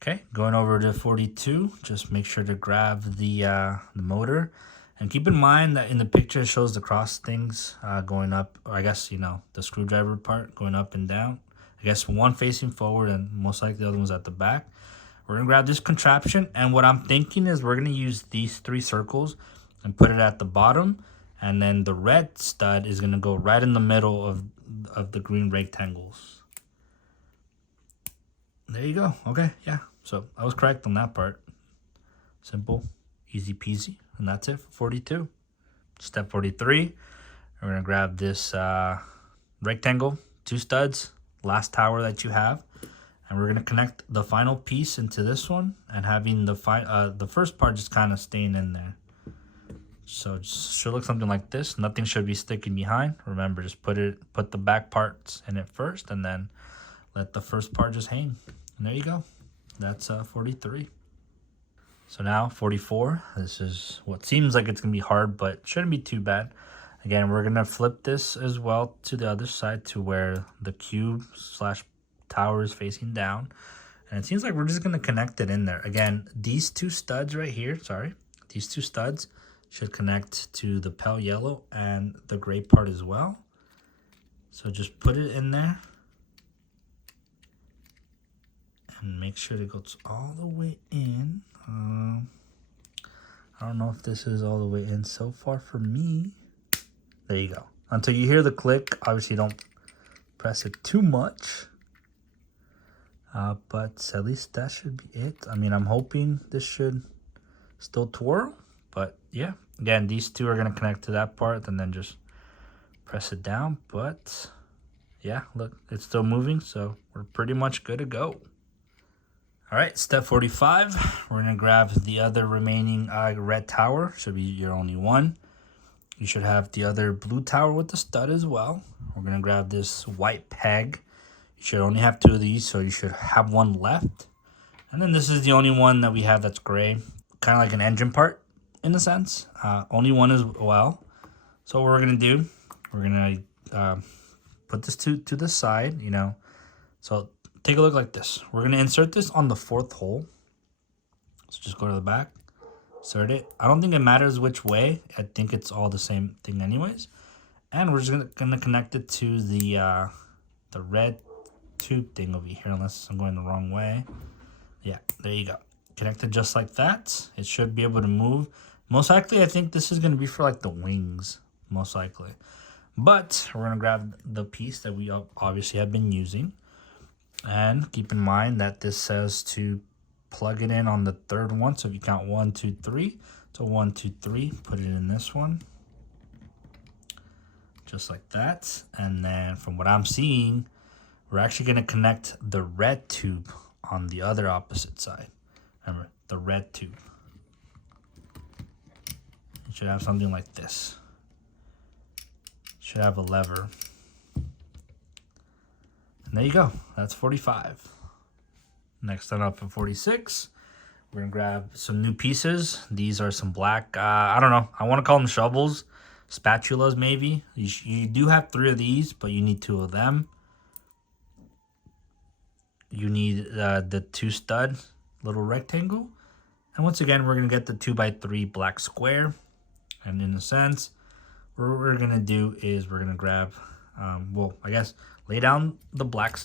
Okay, going over to 42, just make sure to grab the motor. And keep in mind that in the picture it shows the cross things going up, or I guess, you know, the screwdriver part going up and down. I guess one facing forward and most likely the other one's at the back. We're going to grab this contraption, and what I'm thinking is we're going to use these 3 circles and put it at the bottom, and then the red stud is going to go right in the middle of the green rectangles. There you go. Okay, yeah. So I was correct on that part. Simple, easy peasy. And that's it for 42. Step 43, we're going to grab this rectangle, 2 studs, last tower that you have. And we're going to connect the final piece into this one and having the first part just kind of staying in there. So it should look something like this. Nothing should be sticking behind. Remember, just put the back parts in it first and then let the first part just hang. And there you go. That's 43. So now 44, this is what seems like it's going to be hard, but shouldn't be too bad. Again, we're going to flip this as well to the other side to where the cube / tower is facing down. And it seems like we're just going to connect it in there. Again, these 2 studs right here, these 2 studs should connect to the pale yellow and the gray part as well. So just put it in there. And make sure it goes all the way in. I don't know if this is all the way in so far for me. There you go. Until you hear the click, obviously don't press it too much. But at least that should be it. I mean, I'm hoping this should still twirl. But yeah, again, these two are going to connect to that part and then just press it down. But yeah, look, it's still moving. So we're pretty much good to go. All right, step 45. We're going to grab the other remaining red tower. Should be your only one. You should have the other blue tower with the stud as well. We're going to grab this white peg. You should only have 2 of these, so you should have 1 left. And then this is the only one that we have that's gray. Kind of like an engine part in a sense. Only 1 as well. So what we're going to do, we're going to put this to the side, you know. So take a look like this. We're going to insert this on the 4th hole. So just go to the back, insert it. I don't think it matters which way. I think it's all the same thing anyways. And we're just going to connect it to the red tube thing over here, unless I'm going the wrong way. Yeah, there you go. Connect it just like that. It should be able to move. Most likely, I think this is going to be for like the wings, most likely. But we're going to grab the piece that we obviously have been using. And keep in mind that this says to plug it in on the 3rd one. So if you count 1, 2, 3. So 1, 2, 3, put it in this one. Just like that. And then from what I'm seeing, we're actually going to connect the red tube on the other opposite side. Remember, the red tube. You should have something like this. Should have a lever. And there you go. That's 45. Next up in 46, we're going to grab some new pieces. These are some black, I don't know. I want to call them shovels. Spatulas, maybe. You do have 3 of these, but you need 2 of them. You need the 2 stud little rectangle. And once again, we're going to get the 2x3 black square. And in a sense, what we're going to do is we're going to grab, well, I guess, lay down the black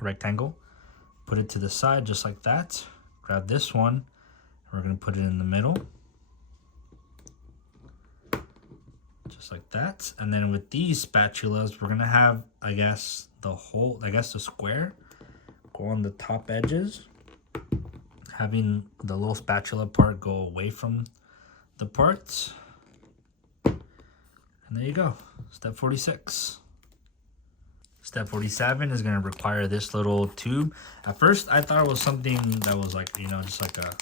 rectangle. Put it to the side just like that. Grab this one. We're going to put it in the middle. Just like that. And then with these spatulas, we're going to have, I guess, the square go on the top edges. Having the little spatula part go away from the parts. And there you go. Step 46. Step 47 is going to require this little tube. At first, I thought it was something that was like, you know, just like a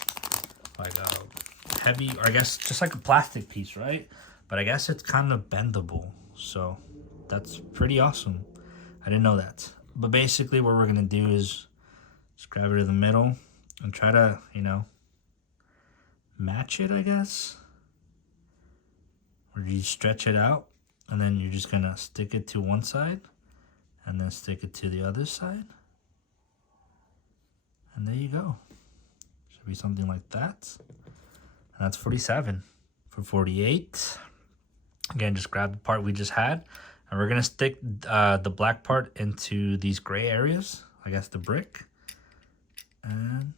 heavy, or I guess just like a plastic piece, right? But I guess it's kind of bendable. So that's pretty awesome. I didn't know that. But basically what we're going to do is just grab it in the middle and try to, you know, match it, I guess. Or you stretch it out and then you're just going to stick it to one side. And then stick it to the other side. And there you go. Should be something like that. And that's 47. For 48, again, just grab the part we just had. And we're going to stick the black part into these gray areas. I guess the brick. And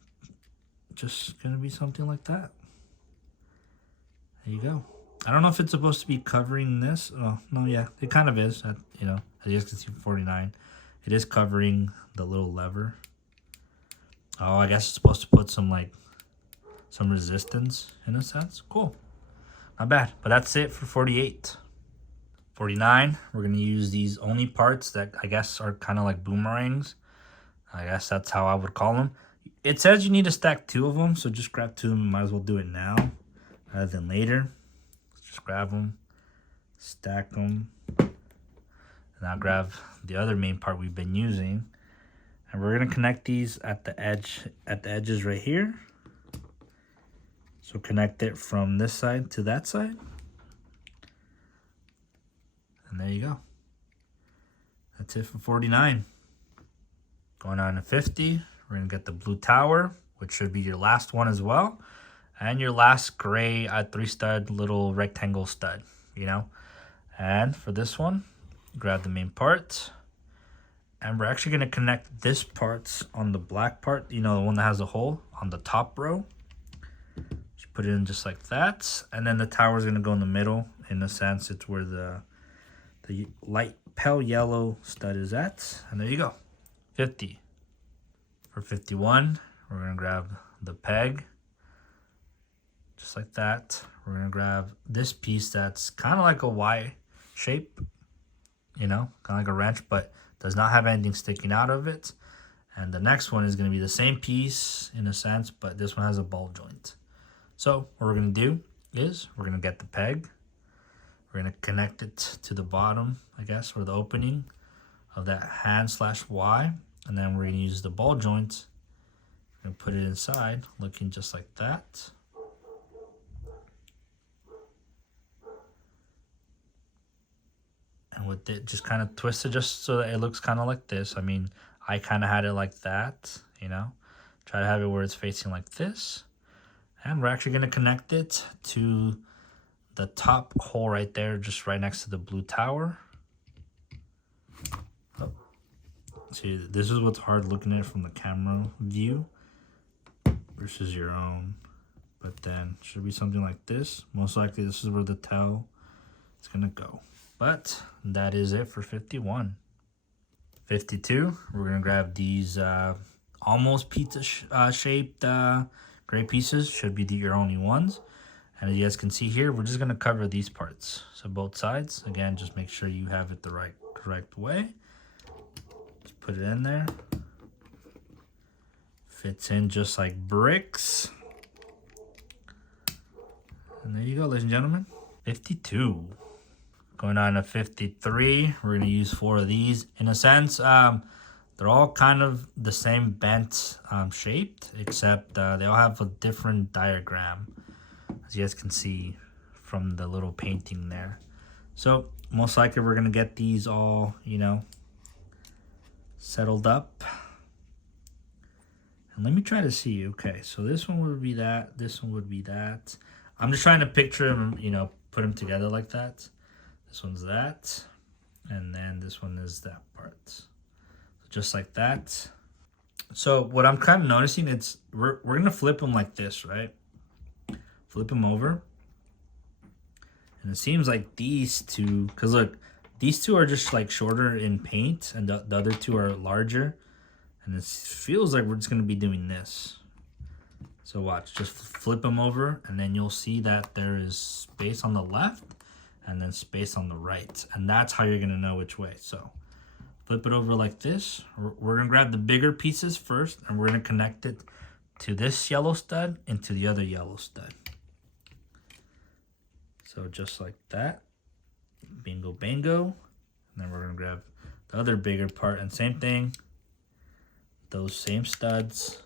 just going to be something like that. There you go. I don't know if it's supposed to be covering this. Oh, no, yeah, it kind of is. You know, as you can see, 49. It is covering the little lever. Oh, I guess it's supposed to put some resistance in a sense. Cool. Not bad. But that's it for 48. 49, we're going to use these only parts that I guess are kind of like boomerangs. I guess that's how I would call them. It says you need to stack 2 of them, so just grab 2 of them. Might as well do it now rather than later. Just grab them, stack them, and now grab the other main part we've been using, and we're gonna connect these at the edges right here. So connect it from this side to that side, and there you go. That's it for 49. Going on to 50, we're gonna get the blue tower, which should be your last one as well. And your last gray 3 stud little rectangle stud, you know. And for this one, grab the main part. And we're actually going to connect this part on the black part, you know, the one that has a hole on the top row. Just put it in just like that. And then the tower is going to go in the middle. In a sense, it's where the light pale yellow stud is at. And there you go. 50. For 51, we're going to grab the peg. Just like that. We're going to grab this piece that's kind of like a Y shape. You know, kind of like a wrench, but does not have anything sticking out of it. And the next one is going to be the same piece in a sense, but this one has a ball joint. So what we're going to do is we're going to get the peg. We're going to connect it to the bottom, I guess, or the opening of that hand/Y. And then we're going to use the ball joint and put it inside, looking just like that. And with it, just kind of twist it just so that it looks kind of like this. I mean, I kind of had it like that, you know. Try to have it where it's facing like this. And we're actually going to connect it to the top hole right there, just right next to the blue tower. Oh. See, this is what's hard looking at it from the camera view versus your own. But then, should be something like this. Most likely, this is where the tail is going to go. But that is it for 51. 52, we're going to grab these almost pizza shaped gray pieces. Should be your only ones. And as you guys can see here, we're just going to cover these parts. So both sides. Again, just make sure you have it the correct way. Just put it in there. Fits in just like bricks. And there you go, ladies and gentlemen. 52. Going on to 53, we're going to use 4 of these. In a sense, they're all kind of the same bent shaped, except they all have a different diagram, as you guys can see from the little painting there. So most likely we're going to get these all, you know, settled up. And let me try to see. Okay, so this one would be that. This one would be that. I'm just trying to picture them, you know, put them together like that. This one's that, and then this one is that part. So just like that. So what I'm kind of noticing, it's we're gonna flip them like this, right? Flip them over, and it seems like these two, because look, these two are just like shorter in paint, and the other two are larger, and it feels like we're just gonna be doing this. So watch, just flip them over, and then you'll see that there is space on the left and then space on the right. And that's how you're going to know which way. So flip it over like this. We're going to grab the bigger pieces first, and we're going to connect it to this yellow stud and to the other yellow stud. So just like that. Bingo, bango. And then we're going to grab the other bigger part, and same thing. Those same studs.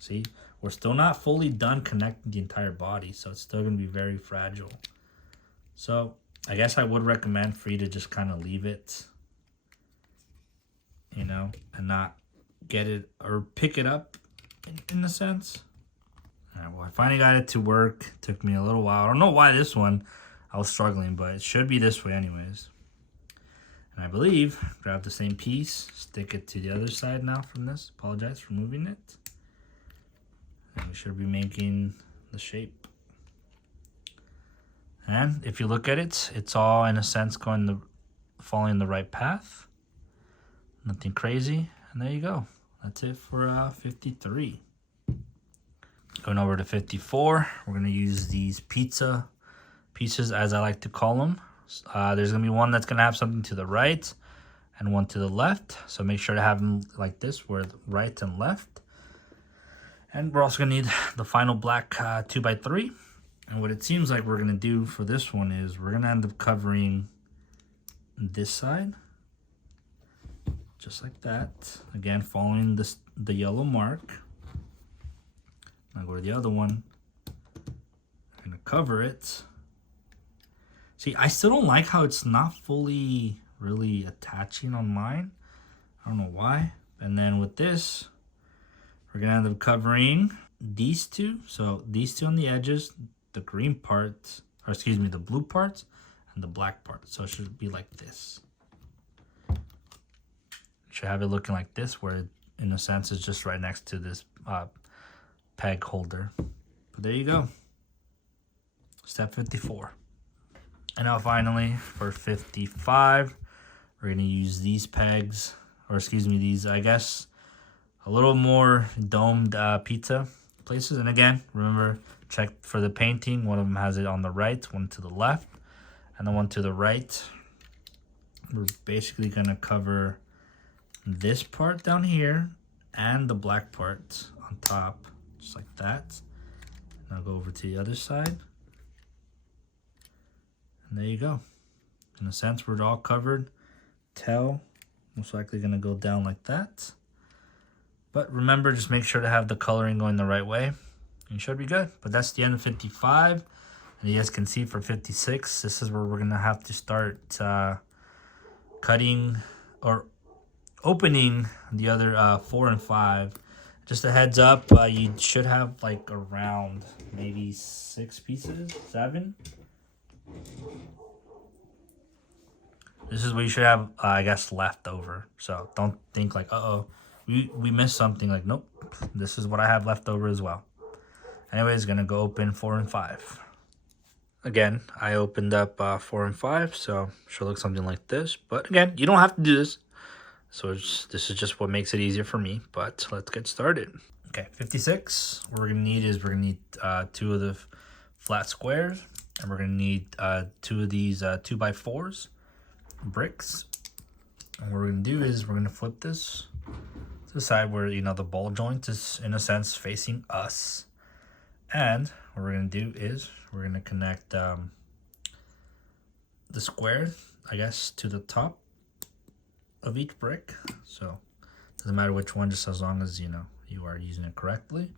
See, we're still not fully done connecting the entire body, so it's still going to be very fragile. So I guess I would recommend for you to just kind of leave it, you know, and not get it or pick it up in a sense. All right, well, I finally got it to work. It took me a little while. I don't know why this one I was struggling, but it should be this way anyways. And I believe, grab the same piece, stick it to the other side now from this. Apologize for moving it. And we should be making the shape. And if you look at it, it's all in a sense following the right path. Nothing crazy. And there you go. That's it for 53. Going over to 54, we're going to use these pizza pieces, as I like to call them. There's going to be one that's going to have something to the right and one to the left. So make sure to have them like this, where the right and left. And we're also going to need the final black 2x3. And what it seems like we're going to do for this one is we're going to end up covering this side. Just like that. Again, following the yellow mark. Now go to the other one. I'm going to cover it. See, I still don't like how it's not fully really attaching on mine. I don't know why. And then with this, we're going to end up covering these two. So these two on the edges, the green parts, or excuse me, the blue parts and the black part. So it should be like this. should have it looking like this, where in a sense it's just right next to this peg holder. But there you go. Step 54. And now finally for 55, we're gonna use these pegs, or excuse me, these, I guess, a little more domed pizza places. And again, remember, check for the painting. One of them has it on the right, one to the left, and the one to the right. We're basically gonna cover this part down here and the black part on top, just like that. And I'll go over to the other side. And there you go. In a sense, we're all covered. Tail, most likely gonna go down like that. But remember, just make sure to have the coloring going the right way. And you should be good. But that's the end of 55. And you guys can see for 56, this is where we're gonna have to start cutting or opening the other 4 and 5. Just a heads up, you should have like around maybe 6 pieces, 7. This is what you should have, I guess, left over. So don't think like, uh-oh, we missed something. Like, nope, this is what I have left over as well. Anyways, gonna go open 4 and 5. Again, I opened up 4 and 5, so should look something like this. But again, you don't have to do this. So this is just what makes it easier for me. But let's get started. Okay, 56. What we're gonna need is 2 of the flat squares, and we're gonna need 2 of these 2x4s bricks. And what we're gonna do is we're gonna flip this to the side where, you know, the ball joint is in a sense facing us. And what we're gonna do is we're gonna connect the square, I guess, to the top of each brick. So doesn't matter which one, just as long as, you know, you are using it correctly.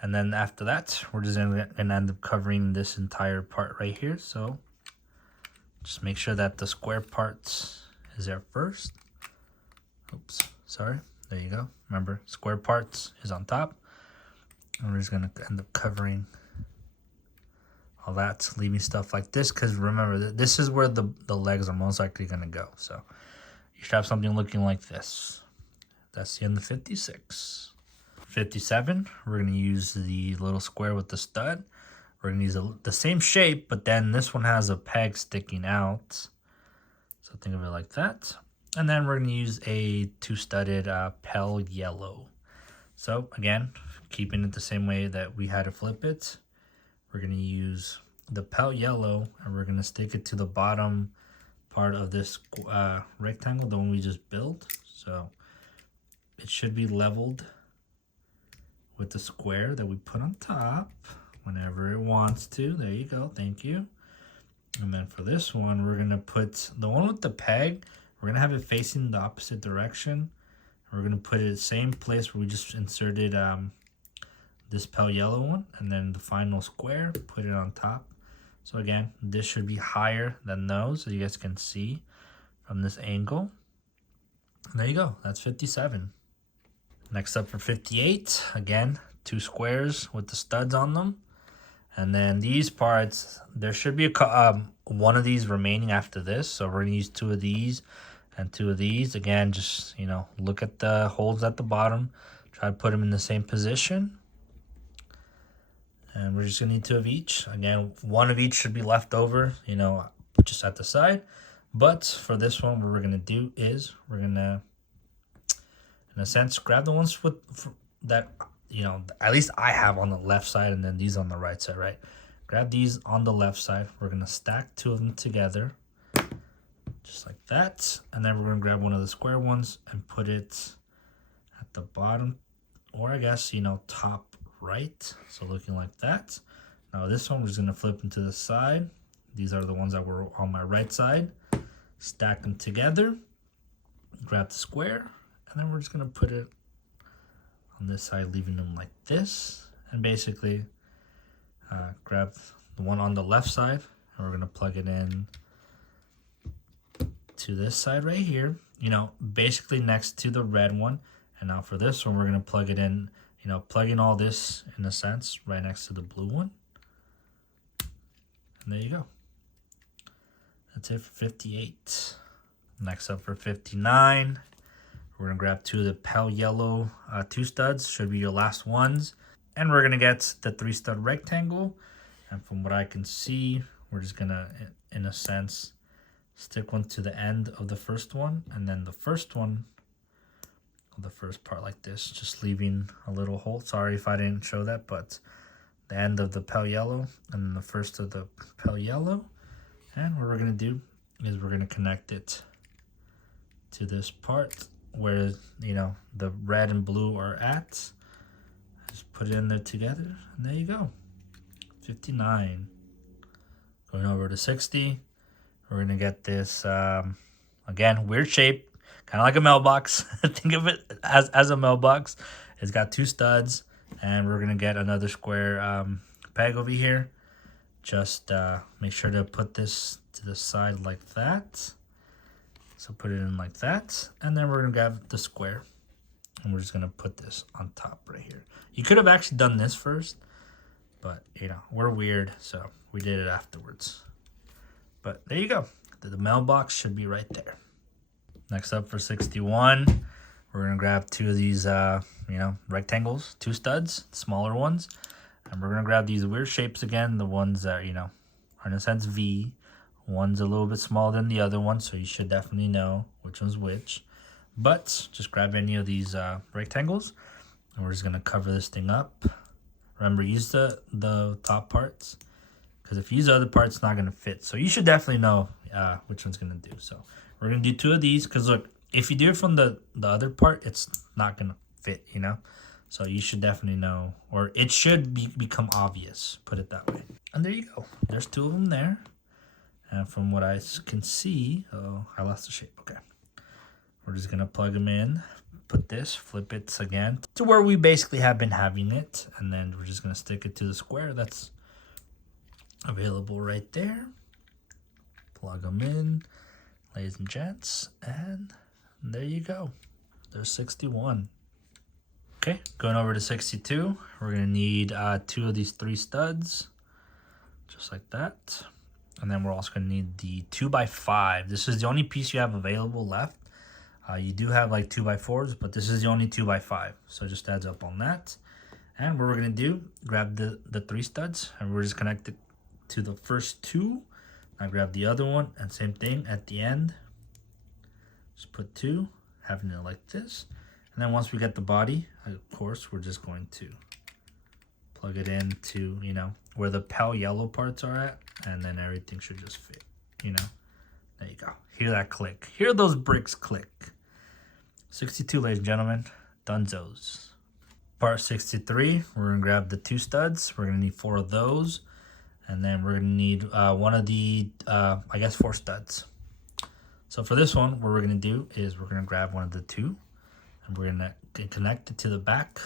And then after that, we're just gonna end up covering this entire part right here. So just make sure that the square part is there first. Oops, sorry. There you go. Remember, square parts is on top. And we're just gonna end up covering all that, leaving stuff like this, because remember, this is where the legs are most likely gonna go. So you should have something looking like this. That's the end of 56. 57, we're gonna use the little square with the stud. We're gonna use the same shape, but then this one has a peg sticking out. So think of it like that. And then we're gonna use a 2-studded pale yellow. So again, keeping it the same way that we had to flip it, we're gonna use the pale yellow, and we're gonna stick it to the bottom part of this rectangle, the one we just built. So it should be leveled with the square that we put on top whenever it wants to. There you go, thank you. And then for this one, we're gonna put the one with the peg, we're gonna have it facing the opposite direction. We're gonna put it in the same place where we just inserted this pale yellow one, and then the final square, put it on top. So again, this should be higher than those, so you guys can see from this angle. And there you go, that's 57. Next up for 58, again, 2 squares with the studs on them. And then these parts, there should be one of these remaining after this. So we're gonna use 2 of these and 2 of these. Again, just, you know, look at the holes at the bottom, try to put them in the same position. And we're just gonna need 2 of each. Again, 1 of each should be left over, you know, just at the side. But for this one, what we're gonna do is we're gonna, in a sense, grab the ones with that, you know, at least I have on the left side, and then these on the right side, right? Grab these on the left side. We're gonna stack 2 of them together, just like that. And then we're gonna grab one of the square ones and put it at the bottom, or I guess, you know, top right. So looking like that. Now this one we're just gonna flip into the side. These are the ones that were on my right side. Stack them together. Grab the square, and then we're just gonna put it on this side, leaving them like this. And basically grab the one on the left side, and we're gonna plug it in to this side right here, you know, basically next to the red one. And now for this one, we're gonna plug it in, you know, plugging all this in a sense right next to the blue one. And there you go. That's it for 58. Next up for 59, We're gonna grab 2 of the pale yellow 2 studs, should be your last ones. And we're gonna get the 3 stud rectangle. And from what I can see, we're just gonna, in a sense, stick one to the end of the first one, and then the first one, the first part like this, just leaving a little hole. Sorry if I didn't show that, but the end of the pale yellow and then the first of the pale yellow. And what we're gonna do is we're gonna connect it to this part where, you know, the red and blue are at. Just put it in there together, and there you go. 59. Going over to 60. We're gonna get this again, weird shape, kind of like a mailbox. Think of it as a mailbox. It's got 2 studs, and we're gonna get another square peg over here. Just make sure to put this to the side like that. So put it in like that, and then we're gonna grab the square, and we're just gonna put this on top right here. You could have actually done this first, but you know, we're weird, so we did it afterwards. But there you go. The mailbox should be right there. Next up for 61, we're gonna grab 2 of these, you know, rectangles, 2 studs, smaller ones, and we're gonna grab these weird shapes again, the ones that, you know, are in a sense V. One's a little bit smaller than the other one, so you should definitely know which one's which. But just grab any of these rectangles, and we're just gonna cover this thing up. Remember, use the top parts, because if you use the other parts, it's not going to fit. So you should definitely know which one's going to do. So we're going to do 2 of these, because look, if you do it from the other part, it's not going to fit, you know. So you should definitely know, or it should become obvious, put it that way. And there you go. There's 2 of them there. And from what I can see, oh, I lost the shape. Okay. We're just going to plug them in, put this, flip it again to where we basically have been having it. And then we're just going to stick it to the square that's available right there. Plug them in, ladies and gents, and there you go. There's 61. Okay, going over to 62, we're gonna need 2 of these 3 studs, just like that. And then we're also gonna need the 2x5. This is the only piece you have available left. You do have like 2x4s, but this is the only 2x5. So just adds up on that. And what we're gonna do, grab the 3 studs, and we're just connected to the first 2. I grab the other one, and same thing at the end. Just put 2, having it like this. And then once we get the body, of course, we're just going to plug it into, you know, where the pale yellow parts are at, and then everything should just fit, you know. There you go. Hear that click. Hear those bricks click. 62, ladies and gentlemen. Dunzos. Part 63, we're going to grab the 2 studs. We're going to need 4 of those. And then we're going to need one of the, I guess, 4 studs. So for this one, what we're going to do is we're going to grab one of the 2. And we're going to connect it to the back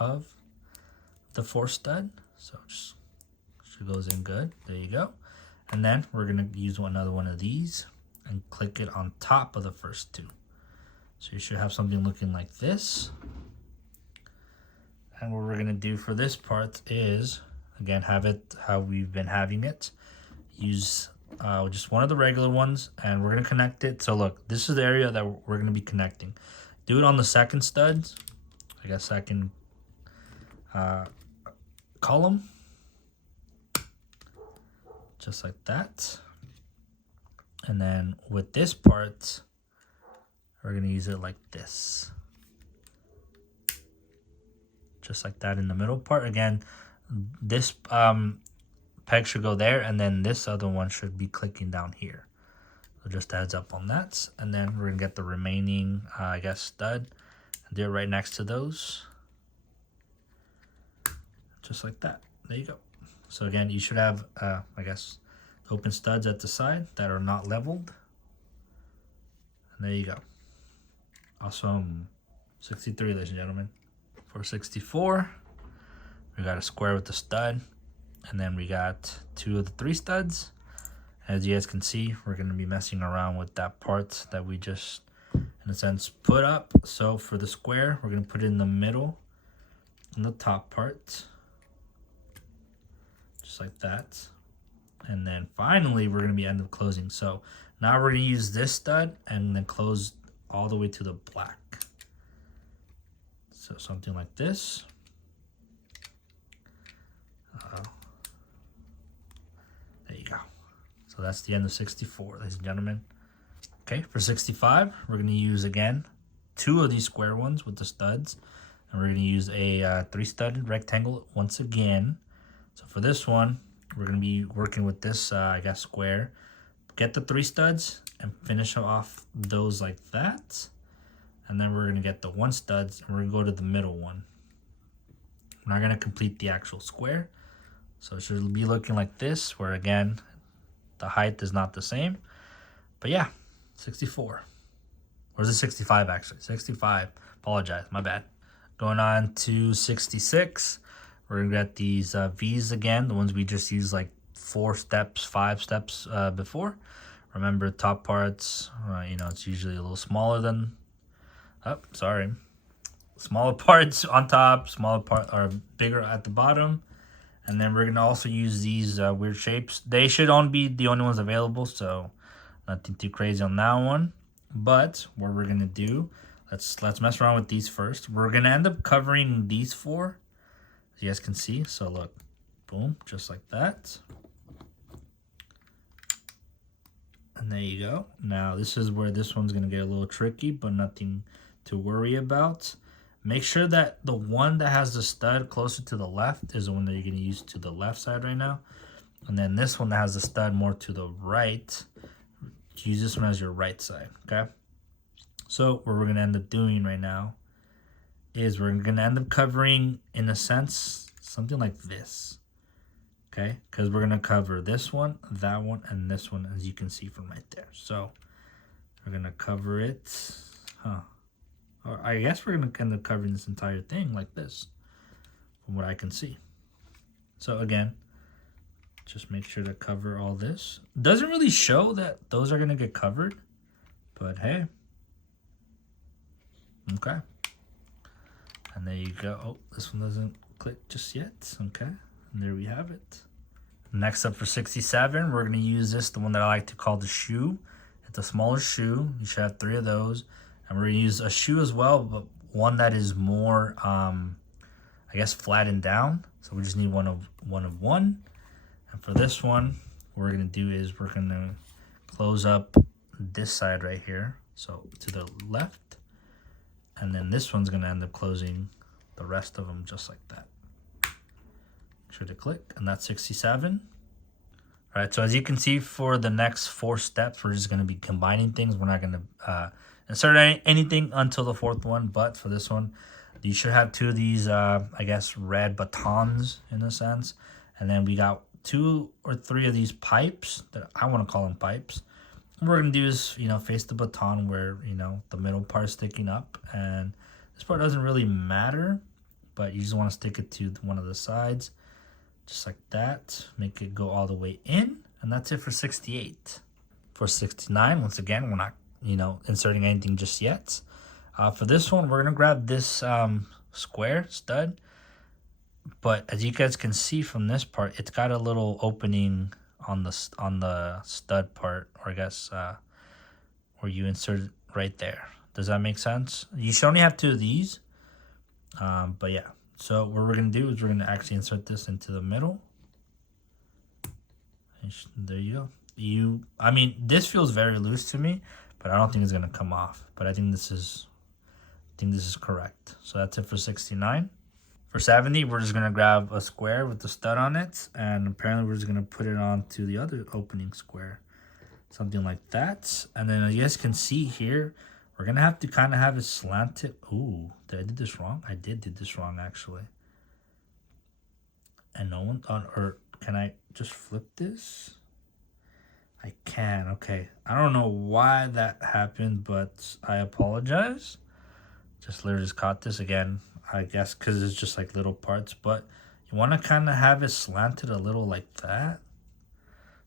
of the 4 stud. So just she goes in good. There you go. And then we're going to use another one of these and click it on top of the first 2. So you should have something looking like this. And what we're going to do for this part is, again, have it how we've been having it. Use just one of the regular ones, and we're going to connect it. So look, this is the area that we're going to be connecting. Do it on the second stud, I guess second column. Just like that. And then with this part, we're going to use it like this. Just like that in the middle part. Again, this peg should go there, and then this other one should be clicking down here. So just adds up on that. And then we're going to get the remaining, I guess, stud, and do it right next to those. Just like that. There you go. So again, you should have, I guess, open studs at the side that are not leveled. And there you go. Awesome. 63, ladies and gentlemen. For 64, we got a square with the stud, and then we got 2 of the 3 studs. As you guys can see, we're going to be messing around with that part that we just, in a sense, put up. So for the square, we're going to put it in the middle, in the top part, just like that. And then finally, we're going to be end up closing. So now we're going to use this stud and then close all the way to the black. So something like this. There you go. So that's the end of 64, ladies and gentlemen. Okay, for 65, we're going to use, again, 2 of these square ones with the studs. And we're going to use a 3-stud rectangle once again. So for this one, we're going to be working with this, I guess, square. Get the 3 studs and finish off those like that. And then we're going to get the 1 studs and we're going to go to the middle one. We're not going to complete the actual square. So it should be looking like this, where again, the height is not the same. But yeah, 64. Or is it 65 actually? 65. Apologize, my bad. Going on to 66. We're going to get these V's again, the ones we just used like 4 steps, 5 steps before. Remember, top parts, you know, it's usually a little smaller than, smaller parts on top, smaller part are bigger at the bottom. And then we're going to also use these weird shapes. They should only be the only ones available, so nothing too crazy on that one. But what we're going to do, let's mess around with these first. We're going to end up covering these 4, as you guys can see. So look, boom, just like that. And there you go. Now this is where this one's going to get a little tricky, but nothing to worry about. Make sure that the one that has the stud closer to the left is the one that you're going to use to the left side right now. And then this one that has the stud more to the right, use this one as your right side, okay? So what we're going to end up doing right now is we're going to end up covering, in a sense, something like this, okay? Because we're going to cover this one, that one, and this one, as you can see from right there. So we're going to cover it, or I guess we're going to end up covering this entire thing like this, from what I can see. So again, just make sure to cover all this. Doesn't really show that those are going to get covered, but hey. Okay. And there you go. Oh, this one doesn't click just yet. Okay. And there we have it. Next up for 67, we're going to use this, the one that I like to call the shoe. It's a smaller shoe. You should have 3 of those. And we're going to use a shoe as well, but one that is more, I guess, flattened down. So we just need one of one. And for this one, what we're going to do is we're going to close up this side right here. So to the left. And then this one's going to end up closing the rest of them just like that. Make sure to click. And that's 67. All right, so as you can see, for the next 4 steps, we're just going to be combining things. We're not going to insert anything until the 4th one. But for this one, you should have 2 of these, I guess, red batons in a sense. And then we got 2 or 3 of these pipes that I want to call them pipes. What we're going to do is, you know, face the baton where, you know, the middle part is sticking up. And this part doesn't really matter, but you just want to stick it to one of the sides. Just like that. Make it go all the way in. And that's it for 68. For 69, once again, we're not, you know, inserting anything just yet. For this one, we're going to grab this square stud. But as you guys can see from this part, it's got a little opening on the stud part, or I guess where you insert it right there. Does that make sense? You should only have 2 of these. But yeah. So what we're going to do is we're going to actually insert this into the middle. And there you go. I mean, this feels very loose to me, but I don't think it's going to come off. But I think this is correct. So that's it for 69. For 70, we're just going to grab a square with the stud on it. And apparently we're just going to put it onto the other opening square. Something like that. And then as you guys can see here, we're going to have to kind of have it slanted. Ooh, did I do this wrong? I did do this wrong, actually. And no one, or can I just flip this? I can, okay. I don't know why that happened, but I apologize. Just literally just caught this again. I guess because it's just like little parts, but you want to kind of have it slanted a little like that.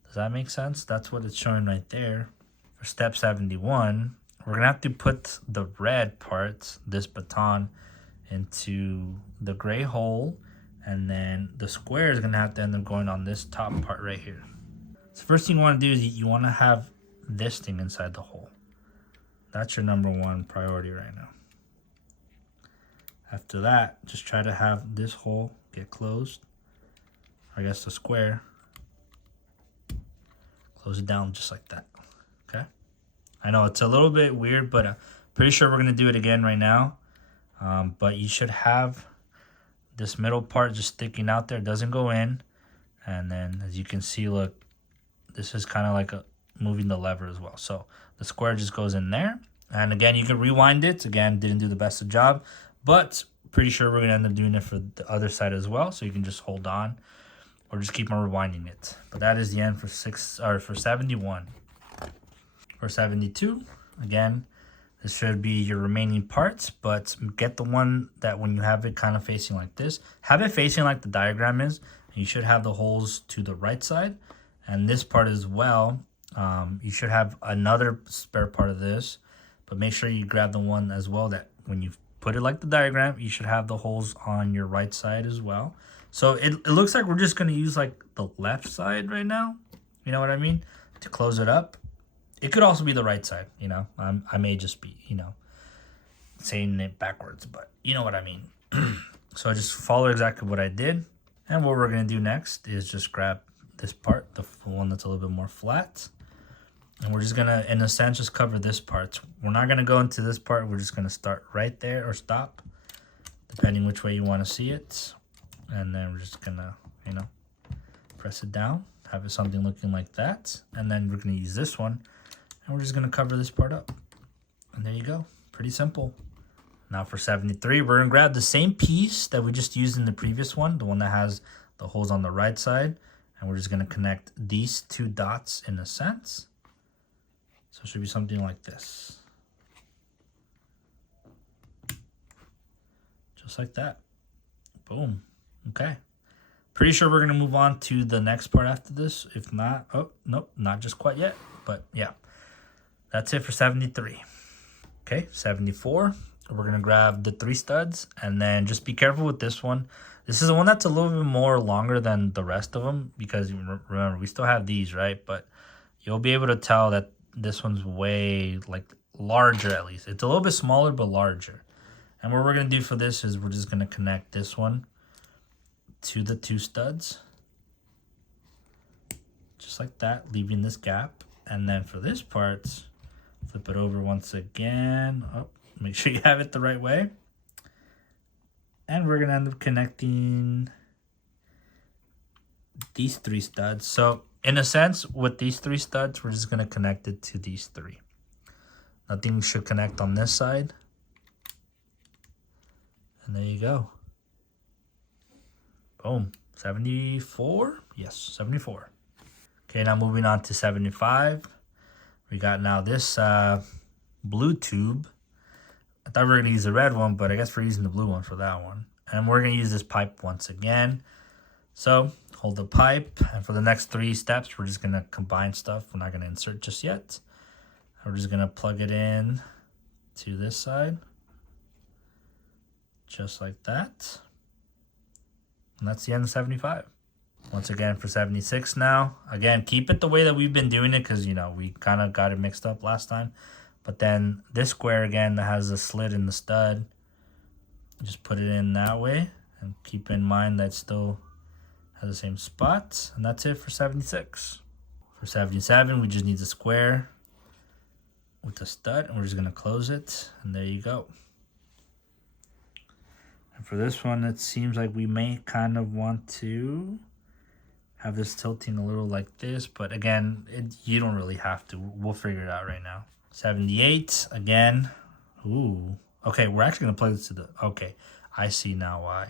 Does that make sense? That's what it's showing right there. For step 71, we're going to have to put the red parts, this baton, into the gray hole, and then the square is going to have to end up going on this top part right here. So first thing you want to do is you want to have this thing inside the hole. That's your #1 priority right now. After that, just try to have this hole get closed. I guess the square. Close it down just like that. Okay. I know it's a little bit weird, but I'm pretty sure we're going to do it again right now. But you should have this middle part just sticking out there. It doesn't go in. And then as you can see, look, this is kind of like moving the lever as well. So the square just goes in there. And again, you can rewind it. Again, didn't do the best of job, but pretty sure we're going to end up doing it for the other side as well. So you can just hold on or just keep on rewinding it. But that is the end for 71. For 72, again, this should be your remaining parts, but get the one that when you have it kind of facing like this, have it facing like the diagram is. You should have the holes to the right side. And this part as well, you should have another spare part of this, but make sure you grab the one as well that when you put it like the diagram, you should have the holes on your right side as well. So it looks like we're just going to use like the left side right now. You know what I mean? To close it up. It could also be the right side, you know. I may just be, you know, saying it backwards, but you know what I mean. So I just follow exactly what I did. And what we're going to do next is just grab this part, the one that's a little bit more flat. And we're just going to, in a sense, just cover this part. We're not going to go into this part. We're just going to start right there or stop, depending which way you want to see it. And then we're just going to, you know, press it down, have it something looking like that. And then we're going to use this one. And we're just going to cover this part up. And there you go. Pretty simple. Now for 73, we're going to grab the same piece that we just used in the previous one, the one that has the holes on the right side. And we're just going to connect these two dots in a sense. So it should be something like this. Just like that. Boom. Okay. Pretty sure we're going to move on to the next part after this. If not, oh, nope, not just quite yet. But yeah, that's it for 73. Okay, 74. We're going to grab the 3 studs, and then just be careful with this one. This is the one that's a little bit more longer than the rest of them because remember, we still have these, right? But you'll be able to tell that this one's way like larger at least. It's a little bit smaller, but larger. And what we're going to do for this is we're just going to connect this one to the 2 studs. Just like that, leaving this gap. And then for this part, flip it over once again. Oh, make sure you have it the right way. And we're going to end up connecting these 3 studs. So in a sense, with these 3 studs, we're just going to connect it to these 3. Nothing should connect on this side. And there you go. Boom. 74? Yes, 74. Okay, now moving on to 75. We got now this blue tube. I thought we were going to use the red one, but I guess we're using the blue one for that one. And we're going to use this pipe once again. So hold the pipe, and for the next 3 steps, we're just going to combine stuff. We're not going to insert just yet. We're just going to plug it in to this side. Just like that. And that's the end of 75. Once again for 76 now. Again, keep it the way that we've been doing it because, you know, we kind of got it mixed up last time. But then this square again that has a slit in the stud, just put it in that way. And keep in mind that still has the same spots. And that's it for 76. For 77, we just need the square with the stud. And we're just going to close it. And there you go. And for this one, it seems like we may kind of want to have this tilting a little like this. But again, you don't really have to. We'll figure it out right now. 78, again. Ooh. Okay, we're actually going to plug this to the... Okay, I see now why.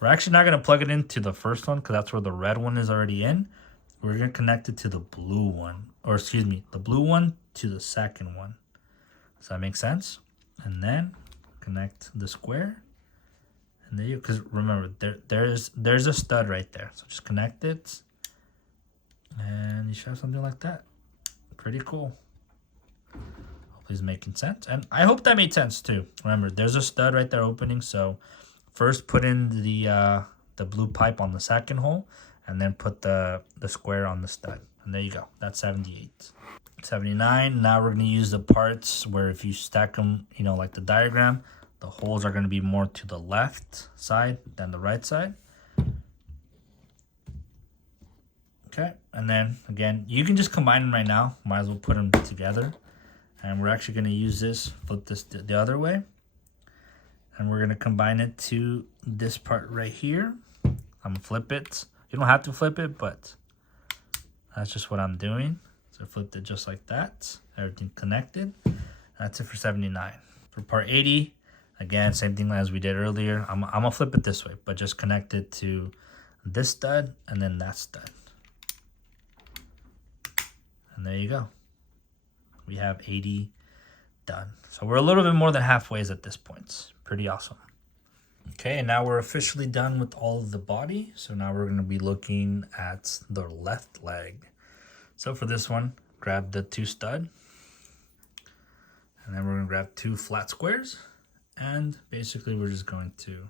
We're actually not going to plug it into the first one because that's where the red one is already in. We're going to connect it to the blue one. Or excuse me, the blue one to the second one. Does that make sense? And then connect the square. And there you... Because remember, there's a stud right there. So just connect it. And you should have something like that. Pretty cool. Hopefully it's making sense. And I hope that made sense too. Remember, there's a stud right there opening. So first put in the blue pipe on the second hole. And then put the square on the stud. And there you go. That's 78. 79. Now we're going to use the parts where if you stack them, you know, like the diagram, The holes are going to be more to the left side than the right side. Okay, and then again, you can just combine them right now. Might as well put them together. And we're actually going to use this, flip this the other way. And we're going to combine it to this part right here. I'm going to flip it. You don't have to flip it, but that's just what I'm doing. So I flipped it just like that. Everything connected. That's it for 79. For part 80, again, same thing as we did earlier. I'm going to flip it this way, but just connect it to this stud and then that stud. And there you go. We have 80 done. So we're a little bit more than halfway at this point. Pretty awesome. Okay, and now we're officially done with all of the body. So now we're going to be looking at the left leg. So for this one, grab the 2 stud. And then we're going to grab 2 flat squares. And basically we're just going to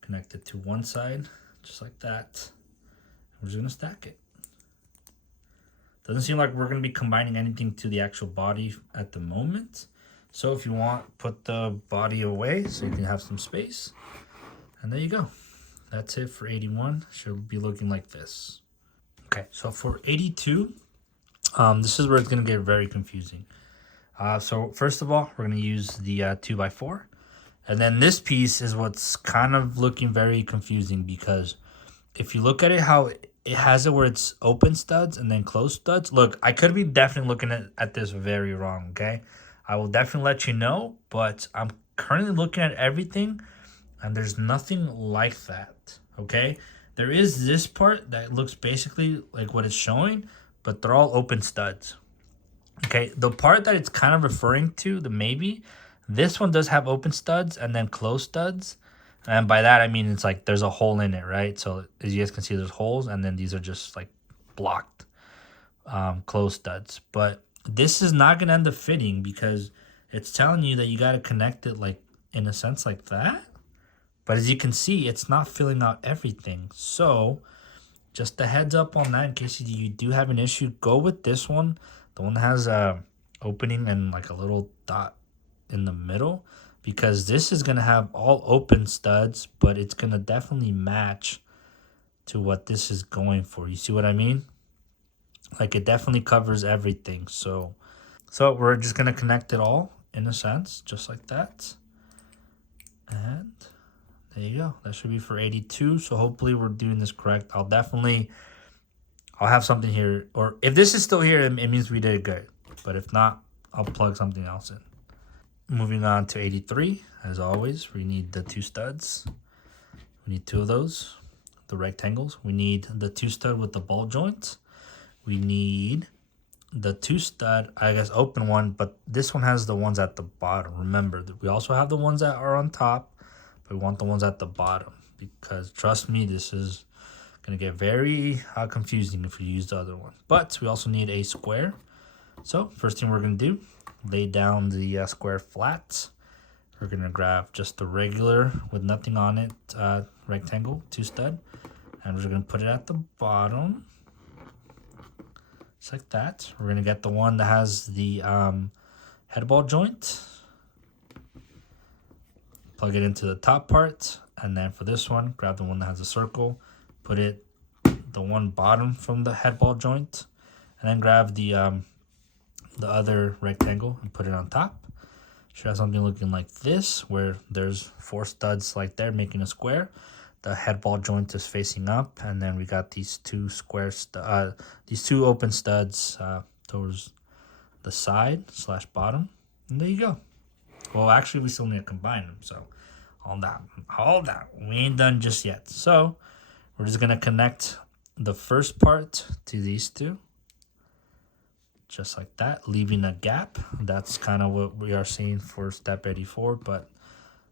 connect it to one side, just like that. We're just going to stack it. Doesn't seem like we're going to be combining anything to the actual body at the moment. So if you want, put the body away so you can have some space. And there you go. That's it for 81. Should be looking like this. Okay, so for 82, this is where it's going to get very confusing. So first of all, we're going to use the 2x4. And then this piece is what's kind of looking very confusing, because if you look at it, how it has it where it's open studs and then closed studs. Look, I could be definitely looking at this very wrong, okay? I will definitely let you know, but I'm currently looking at everything and there's nothing like that, okay? There is this part that looks basically like what it's showing, but they're all open studs, okay? The part that it's kind of referring to, the maybe, this one does have open studs and then closed studs. And by that, I mean, it's like there's a hole in it, right? So as you guys can see, there's holes, and then these are just like blocked, closed studs. But this is not going to end up fitting because it's telling you that you got to connect it like in a sense like that. But as you can see, it's not filling out everything. So just a heads up on that in case you do have an issue. Go with this one, the one that has a opening and like a little dot in the middle. Because this is going to have all open studs, but it's going to definitely match to what this is going for. You see what I mean? Like, it definitely covers everything. So we're just going to connect it all in a sense, just like that. And there you go. That should be for 82. So hopefully we're doing this correct. I'll have something here. Or if this is still here, it means we did good. But if not, I'll plug something else in. Moving on to 83, as always, we need the 2 studs. We need 2 of those, the rectangles. We need the 2 stud with the ball joint. We need the 2 stud, I guess, open one, but this one has the ones at the bottom. Remember, we also have the ones that are on top, but we want the ones at the bottom because, trust me, this is going to get very confusing if you use the other one. But we also need a square. So first thing we're going to do, lay down the square flat. We're going to grab just the regular with nothing on it rectangle 2 stud, and we're going to put it at the bottom just like that. We're going to get the one that has the head ball joint, plug it into the top part, and then for this one, grab the one that has a circle, put it the one bottom from the head ball joint, and then grab the other rectangle and put it on top. Should have something looking like this, where there's 4 studs like there making a square. The head ball joint is facing up, and then we got these 2 these 2 open studs towards the side / bottom. And there you go. Well, actually, we still need to combine them. So hold on, we ain't done just yet. So we're just gonna connect the first part to these 2. Just like that, leaving a gap. That's kind of what we are seeing for step 84, but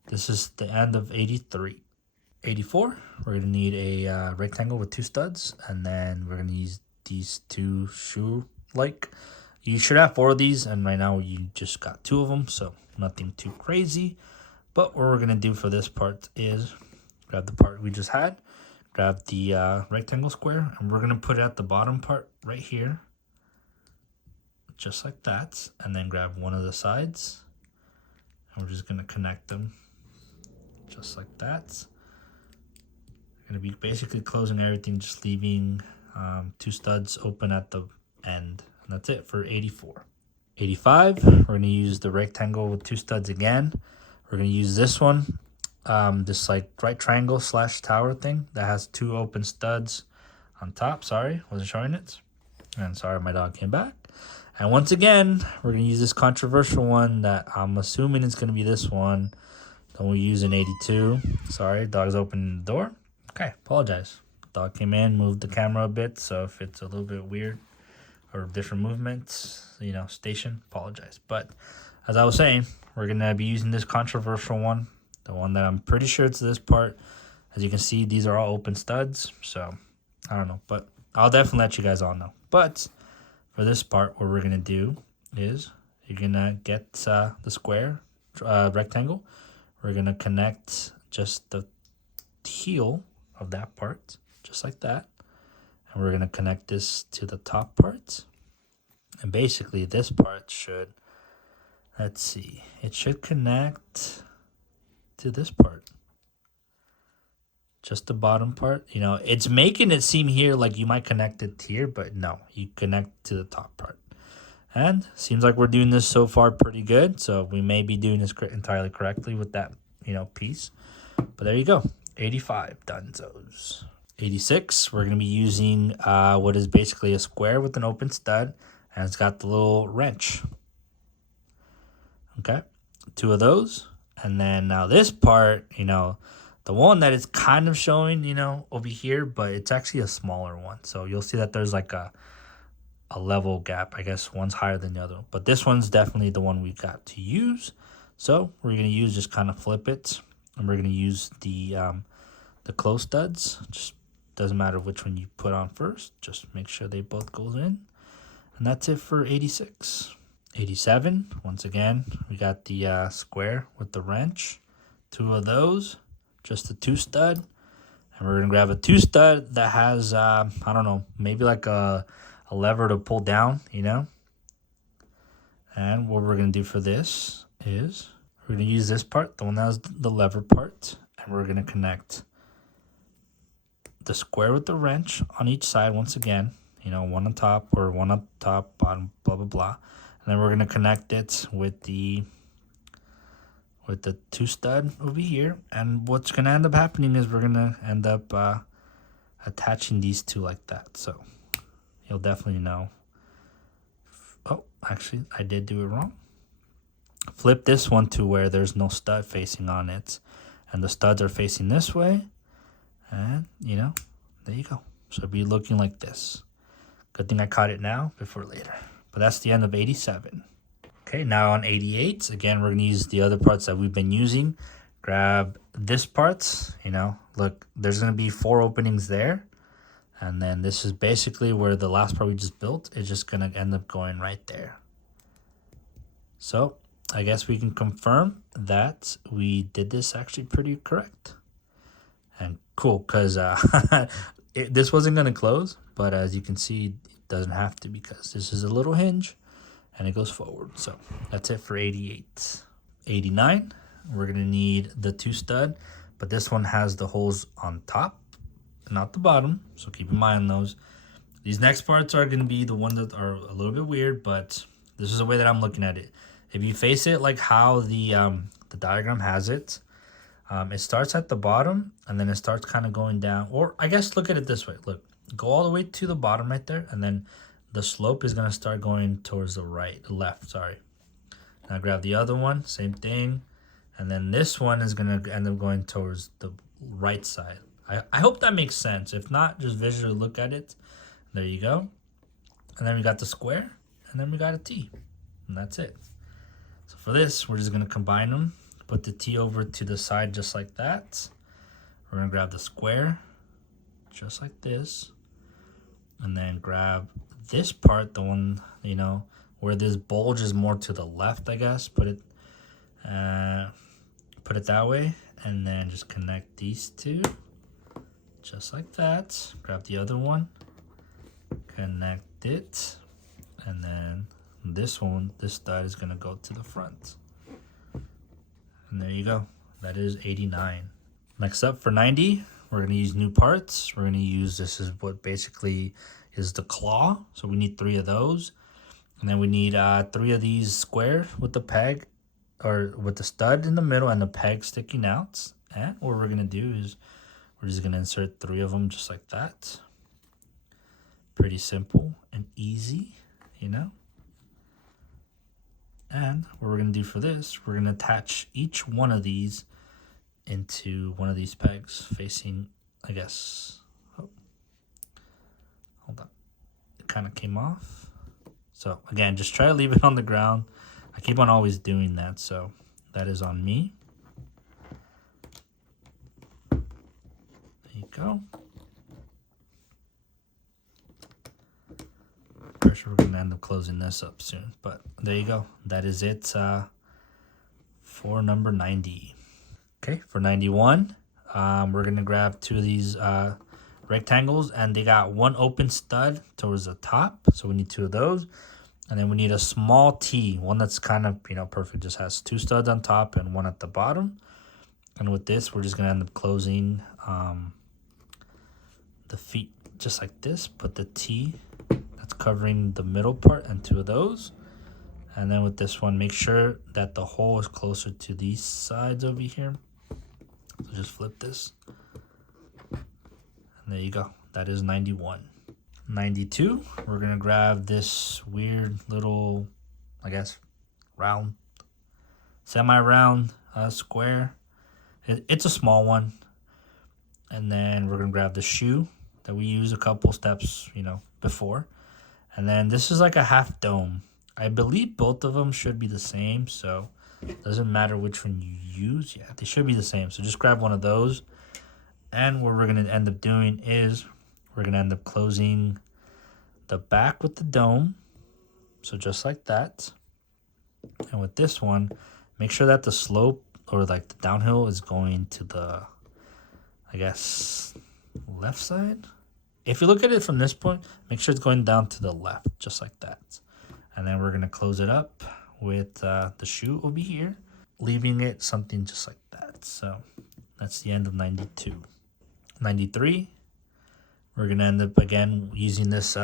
this is the end of 83. 84, we're going to need a rectangle with 2 studs, and then we're going to use these 2 shoe-like. You should have 4 of these, and right now you just got 2 of them, so nothing too crazy. But what we're going to do for this part is grab the part we just had, grab the rectangle square, and we're going to put it at the bottom part right here. Just like that, and then grab one of the sides, and we're just going to connect them just like that. Going to be basically closing everything, just leaving 2 studs open at the end. And that's it for 84. 85, we're going to use the rectangle with 2 studs again. We're going to use this one, this like right triangle / tower thing that has 2 open studs on top. Sorry, wasn't showing it. And sorry, my dog came back. And once again, we're going to use this controversial one that I'm assuming is going to be this one. Then we'll use an 82. Sorry, dog's opening the door. Okay, apologize. Dog came in, moved the camera a bit, so if it's a little bit weird or different movements, you know, station, apologize. But as I was saying, we're going to be using this controversial one, the one that I'm pretty sure it's this part. As you can see, these are all open studs, so I don't know, but I'll definitely let you guys all know. But for this part, what we're going to do is you're going to get the square rectangle. We're going to connect just the heel of that part, just like that. And we're going to connect this to the top part. And basically this part should, let's see, it should connect to this part. Just the bottom part. You know, it's making it seem here like you might connect it here, but no, you connect to the top part. And seems like we're doing this so far pretty good. So we may be doing this entirely correctly with that, you know, piece. But there you go. 85 Dunzos. 86, we're going to be using what is basically a square with an open stud. And it's got the little wrench. Okay. 2 of those. And then now this part, you know, the one that is kind of showing, you know, over here, but it's actually a smaller one. So you'll see that there's like a level gap. I guess one's higher than the other. But this one's definitely the one we got to use. So we're going to use, just kind of flip it. And we're going to use the close studs. Just doesn't matter which one you put on first. Just make sure they both go in. And that's it for 86. 87, once again, we got the square with the wrench. 2 of those. Just the 2 stud. And we're going to grab a 2 stud that has, I don't know, maybe like a lever to pull down, you know. And what we're going to do for this is we're going to use this part, the one that has the lever part, and we're going to connect the square with the wrench on each side once again, you know, one on top or one up top, bottom, blah, blah, blah. And then we're going to connect it with the 2 stud over here. And what's going to end up happening is we're going to end up attaching these 2 like that. So you'll definitely know. Oh, actually, I did do it wrong. Flip this one to where there's no stud facing on it. And the studs are facing this way. And, you know, there you go. So it'll be looking like this. Good thing I caught it now before later. But that's the end of 87. Okay, now on 88, again, we're going to use the other parts that we've been using. Grab this part, you know, look, there's going to be 4 openings there. And then this is basically where the last part we just built is just going to end up going right there. So I guess we can confirm that we did this actually pretty correct. And cool, because this wasn't going to close, but as you can see, it doesn't have to because this is a little hinge and it goes forward. So that's it for 88. 89, we're going to need the 2 stud, but this one has the holes on top, not the bottom, so keep in mind those. These next parts are going to be the ones that are a little bit weird, but this is the way that I'm looking at it. If you face it like how the diagram has it, it starts at the bottom and then it starts kind of going down. Or I guess look at it this way. Look, go all the way to the bottom right there, and then the slope is going to start going towards the left. Now grab the other one, same thing, and then this one is going to end up going towards the right side. I hope that makes sense. If not, just visually look at it. There you go. And then we got the square, and then we got a T, and that's it. So for this, we're just going to combine them. Put the T over to the side just like that. We're going to grab the square, just like this. And then grab this part, the one, you know, where this bulge is more to the left, I guess. Put it that way. And then just connect these 2, just like that. Grab the other one, connect it. And then this one, this stud is going to go to the front. And there you go. that is 89. Next up for 90, we're going to use new parts. We're going to use, this is what basically is the claw. So we need 3 of those. And then we need 3 of these squares with the peg, or with the stud in the middle and the peg sticking out. And what we're going to do is we're just going to insert 3 of them just like that. Pretty simple and easy, you know. And what we're going to do for this, we're going to attach each one of these into one of these pegs facing, I guess, oh, hold on, it kind of came off. So again, just try to leave it on the ground. I keep on always doing that, so that is on me. There you go. Pretty sure we're going to end up closing this up soon, but there you go. That is it for number 90. Okay, for 91, we're going to grab 2 of these rectangles, and they got 1 open stud towards the top, so we need 2 of those. And then we need a small T, one that's kind of, you know, perfect, just has 2 studs on top and 1 at the bottom. And with this, we're just going to end up closing the feet just like this, put the T that's covering the middle part and 2 of those. And then with this one, make sure that the hole is closer to these sides over here. So just flip this. And there you go. That is 91. 92, we're going to grab this weird little, I guess, round, semi-round square. It's a small one. And then we're going to grab the shoe that we used a couple steps, you know, before. And then this is like a half dome. I believe both of them should be the same, so it doesn't matter which one you use. Yeah, they should be the same. So just grab one of those. And what we're going to end up doing is we're going to end up closing the back with the dome. So just like that. And with this one, make sure that the slope, or like the downhill, is going to the, I guess, left side. If you look at it from this point, make sure it's going down to the left, just like that. And then we're going to close it up with the shoe over here, leaving it something just like that. So that's the end of 92. 93, we're going to end up again using this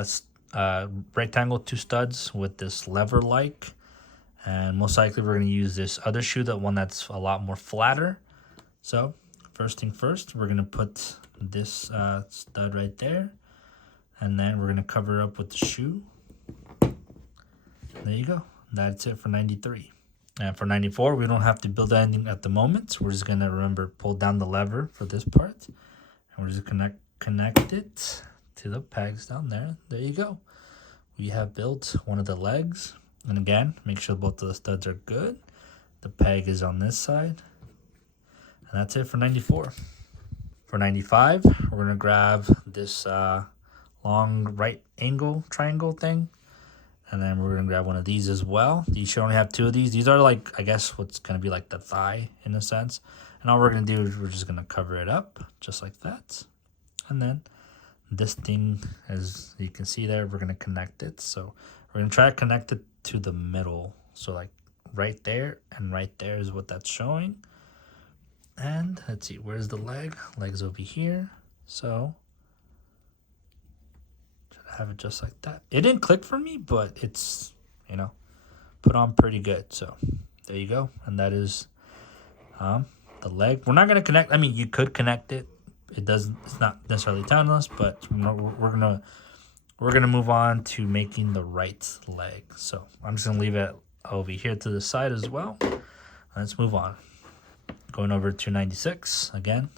rectangle 2 studs with this lever-like. And most likely we're going to use this other shoe, the one that's a lot more flatter. So first thing first, we're going to put this stud right there. And then we're going to cover it up with the shoe. There you go. That's it for 93. And for 94, we don't have to build anything at the moment. We're just going to, remember, pull down the lever for this part. And we're just going to connect it to the pegs down there. There you go. We have built one of the legs. And again, make sure both of the studs are good. The peg is on this side. And that's it for 94. For 95, we're going to grab this long right angle triangle thing. And then we're going to grab one of these as well. You should only have 2 of these. These are like, I guess, what's going to be like the thigh in a sense. And all we're going to do is we're just going to cover it up just like that. And then this thing, as you can see there, we're going to connect it. So we're going to try to connect it to the middle. So like right there and right there is what that's showing. And let's see, where's the leg? Leg's over here. So have it just like that. It didn't click for me, but it's, you know, put on pretty good. So there you go. And that is the leg. We're not going to connect. I mean, you could connect it. It doesn't, it's not necessarily telling us, but we're going to move on to making the right leg. So I'm just going to leave it over here to the side as well. Let's move on. Going over to 96 again,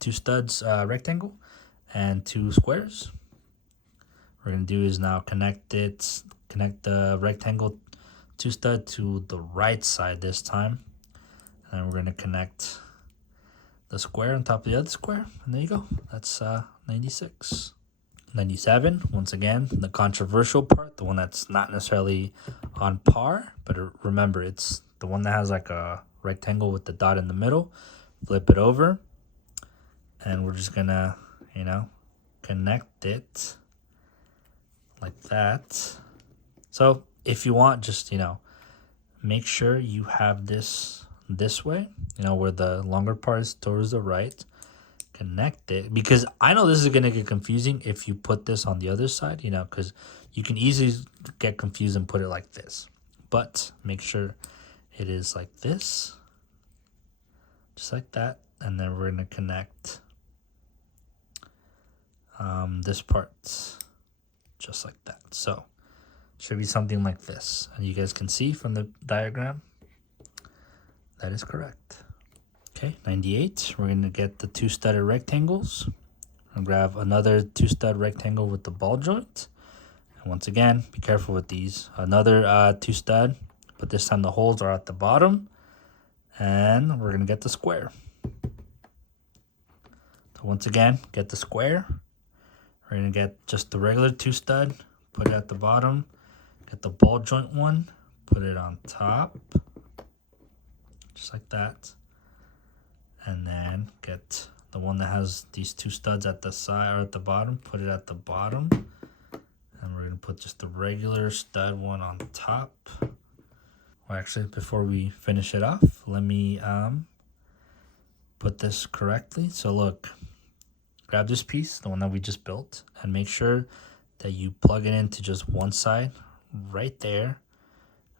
2 studs rectangle and 2 squares. We're going to do is now connect the rectangle 2 stud to the right side this time. And we're going to connect the square on top of the other square. And there you go. That's 96. 97, once again, the controversial part, the one that's not necessarily on par. But remember, it's the one that has like a rectangle with the dot in the middle. Flip it over. And we're just going to, you know, connect it like that. So if you want, just, you know, make sure you have this this way, you know, where the longer part is towards the right. Connect it, because I know this is going to get confusing if you put this on the other side, you know, because you can easily get confused and put it like this. But make sure it is like this, just like that. And then we're going to connect this part just like that. So it should be something like this. And you guys can see from the diagram, that is correct. Okay, 98, we're going to get the 2 studded rectangles. And grab another 2 stud rectangle with the ball joint. And once again, be careful with these. Another 2 stud, but this time the holes are at the bottom. And we're going to get the square. So once again, get the square. We're going to get just the regular 2 stud, put it at the bottom. Get the ball joint one, put it on top. Just like that. And then get the one that has these 2 studs at the side or at the bottom, put it at the bottom. And we're going to put just the regular stud one on top. Well, actually, before we finish it off, let me put this correctly. So look, grab this piece, the one that we just built, and make sure that you plug it into just one side right there,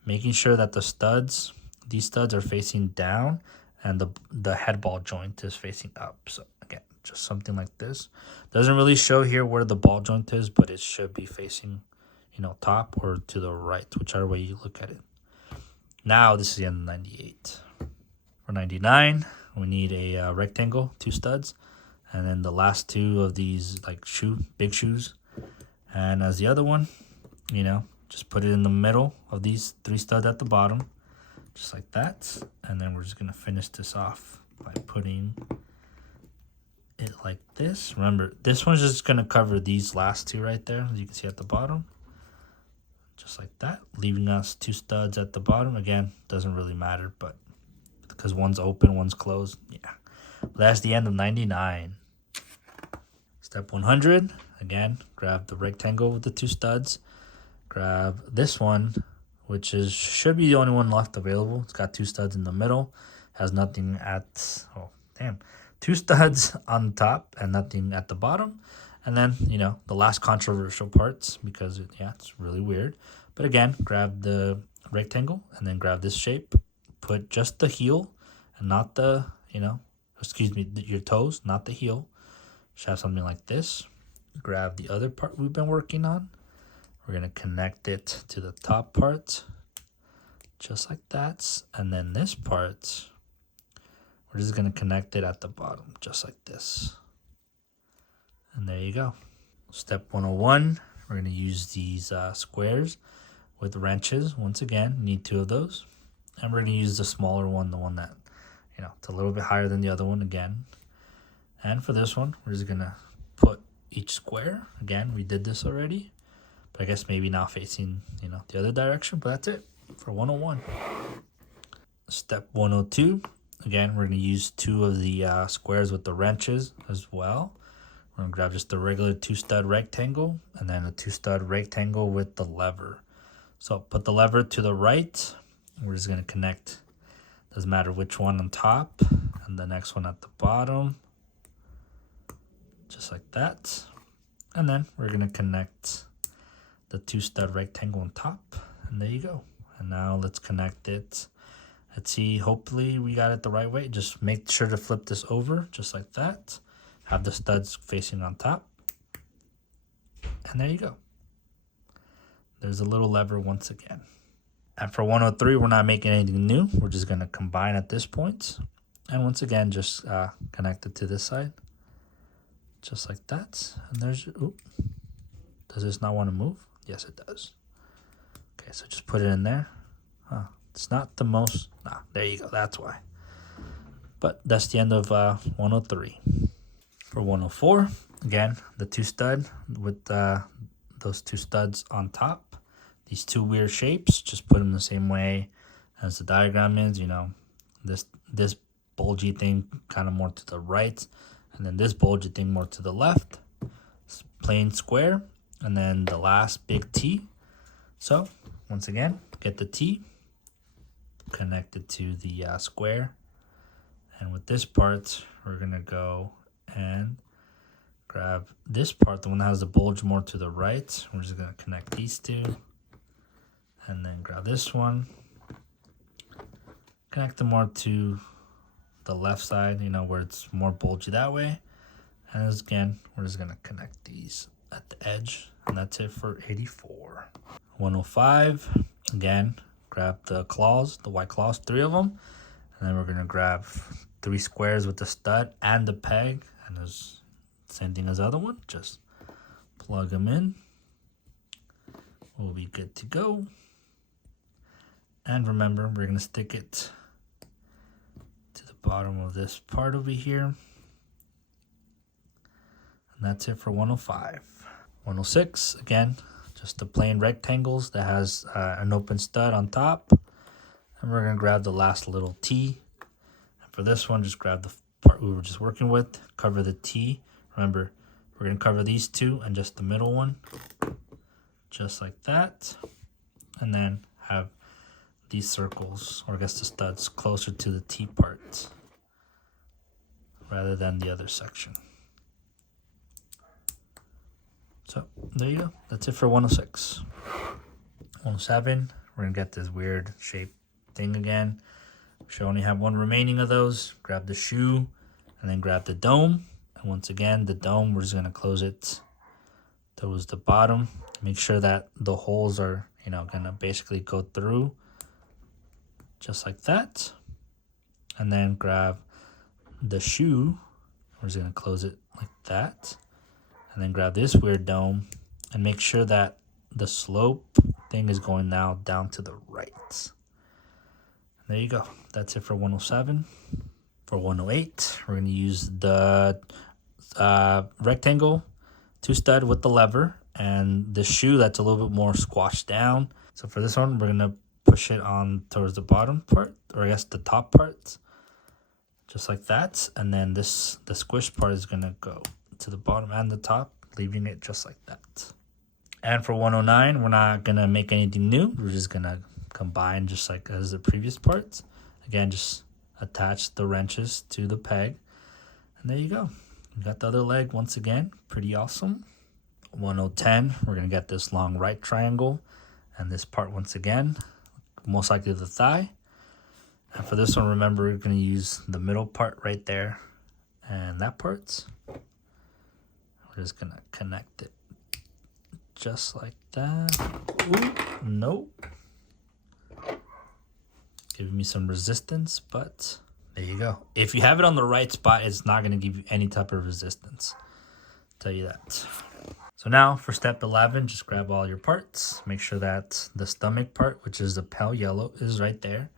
making sure that the studs, these studs are facing down and the head ball joint is facing up. So again, just something like this. Doesn't really show here where the ball joint is, but it should be facing, you know, top or to the right, whichever way you look at it. Now this is the end of 98. For 99, we need a rectangle, 2 studs, and then the last 2 of these like big shoes. And as the other one, you know, just put it in the middle of these 3 studs at the bottom. Just like that. And then we're just going to finish this off by putting it like this. Remember, this one's just going to cover these last 2 right there, as you can see at the bottom. Just like that, leaving us 2 studs at the bottom. Again, doesn't really matter, but because one's open, one's closed. Yeah. Well, that's the end of 99. Step 100. Again, grab the rectangle with the 2 studs. Grab this one, which should be the only one left available. It's got 2 studs in the middle, has nothing at, 2 studs on top and nothing at the bottom. And then, you know, the last controversial parts, because it's really weird. But again, grab the rectangle and then grab this shape. Put just the heel and not the, your toes, not the heel. Should have something like this. Grab the other part we've been working on. We're going to connect it to the top part, just like that. And then this part, we're just going to connect it at the bottom, just like this. And there you go. Step 101, we're going to use these squares with wrenches. Once again, need 2 of those. And we're going to use the smaller one, the one that, it's a little bit higher than the other one again. And for this one, we're just going to put each square. Again, we did this already. But I guess maybe now facing, the other direction. But that's it for 101. Step 102. Again, we're going to use 2 of the squares with the wrenches as well. We're going to grab just the regular 2 stud rectangle and then a 2 stud rectangle with the lever. So put the lever to the right. We're just going to connect. Doesn't matter which one on top and the next one at the bottom. Just like that. And then we're going to connect the 2 stud rectangle on top, and there you go. And now let's connect it. Let's see, hopefully we got it the right way. Just make sure to flip this over just like that. Have the studs facing on top, and there you go. There's a little lever once again. And for 103, we're not making anything new. We're just going to combine at this point, and once again just connect it to this side just like that. And there's does this not want to move? Yes, it does. Okay, so just put it in there. It's not the most. There you go. That's why. But that's the end of 103. For 104, again, the 2 stud with those 2 studs on top. These 2 weird shapes, just put them the same way as the diagram is. This bulgy thing kind of more to the right, and then this bulgy thing more to the left. It's plain square. And then the last big T. So once again, get the T, connect it to the square. And with this part, we're going to go and grab this part, the one that has the bulge more to the right. We're just going to connect these two. And then grab this one. Connect them more to the left side, you know, where it's more bulgy that way. And again, we're just going to connect these at the edge. And that's it for 84. 105, again, grab the claws, the white claws, 3 of them. And then we're going to grab 3 squares with the stud and the peg. And there's same thing as the other one. Just plug them in. We'll be good to go. And remember, we're going to stick it to the bottom of this part over here. And that's it for 105. 106, again, just the plain rectangles that has an open stud on top. And we're going to grab the last little T. And for this one, just grab the part we were just working with, cover the T. Remember, we're going to cover these 2 and just the middle one. Just like that. And then have these circles, or I guess the studs, closer to the T part rather than the other section. So there you go. That's it for 106. 107, we're going to get this weird shape thing again. We should only have 1 remaining of those. Grab the shoe and then grab the dome. And once again, the dome, we're just going to close it towards the bottom. Make sure that the holes are, you know, going to basically go through just like that. And then grab the shoe. We're just going to close it like that. And then grab this weird dome and make sure that the slope thing is going now down to the right. There you go. That's it for 107. For 108, we're going to use the rectangle 2 stud with the lever and the shoe that's a little bit more squashed down. So for this one, we're going to push it on towards the bottom part, or I guess the top part, just like that. And then the squish part is going to go to the bottom and the top, leaving it just like that. And for 109, we're not going to make anything new. We're just going to combine just like as the previous parts. Again, just attach the wrenches to the peg. And there you go. We got the other leg once again. Pretty awesome. 1010, we're going to get this long right triangle. And this part once again, most likely the thigh. And for this one, remember, we're going to use the middle part right there. And that part. We're just going to connect it just like that. Ooh, nope. Giving me some resistance, but there you go. If you have it on the right spot, it's not going to give you any type of resistance. I'll tell you that. So now for step 11, just grab all your parts. Make sure that the stomach part, which is the pale yellow, is right there.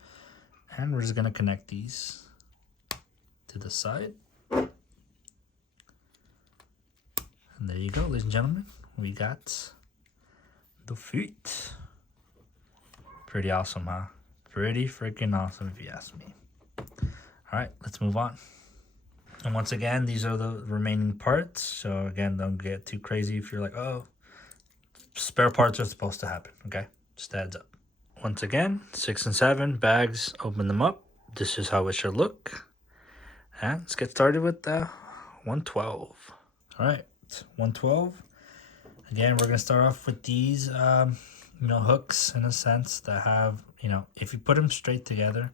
And we're just going to connect these to the side. And there you go, ladies and gentlemen. We got the feet. Pretty awesome, huh? Pretty freaking awesome, if you ask me. All right, let's move on. And once again, these are the remaining parts. So again, don't get too crazy if you're like, oh, spare parts are supposed to happen, okay? Just adds up. Once again, 6 and 7 bags, open them up. This is how it should look. And let's get started with 112. All right, 112. Again, we're gonna start off with these, hooks in a sense that have, if you put them straight together,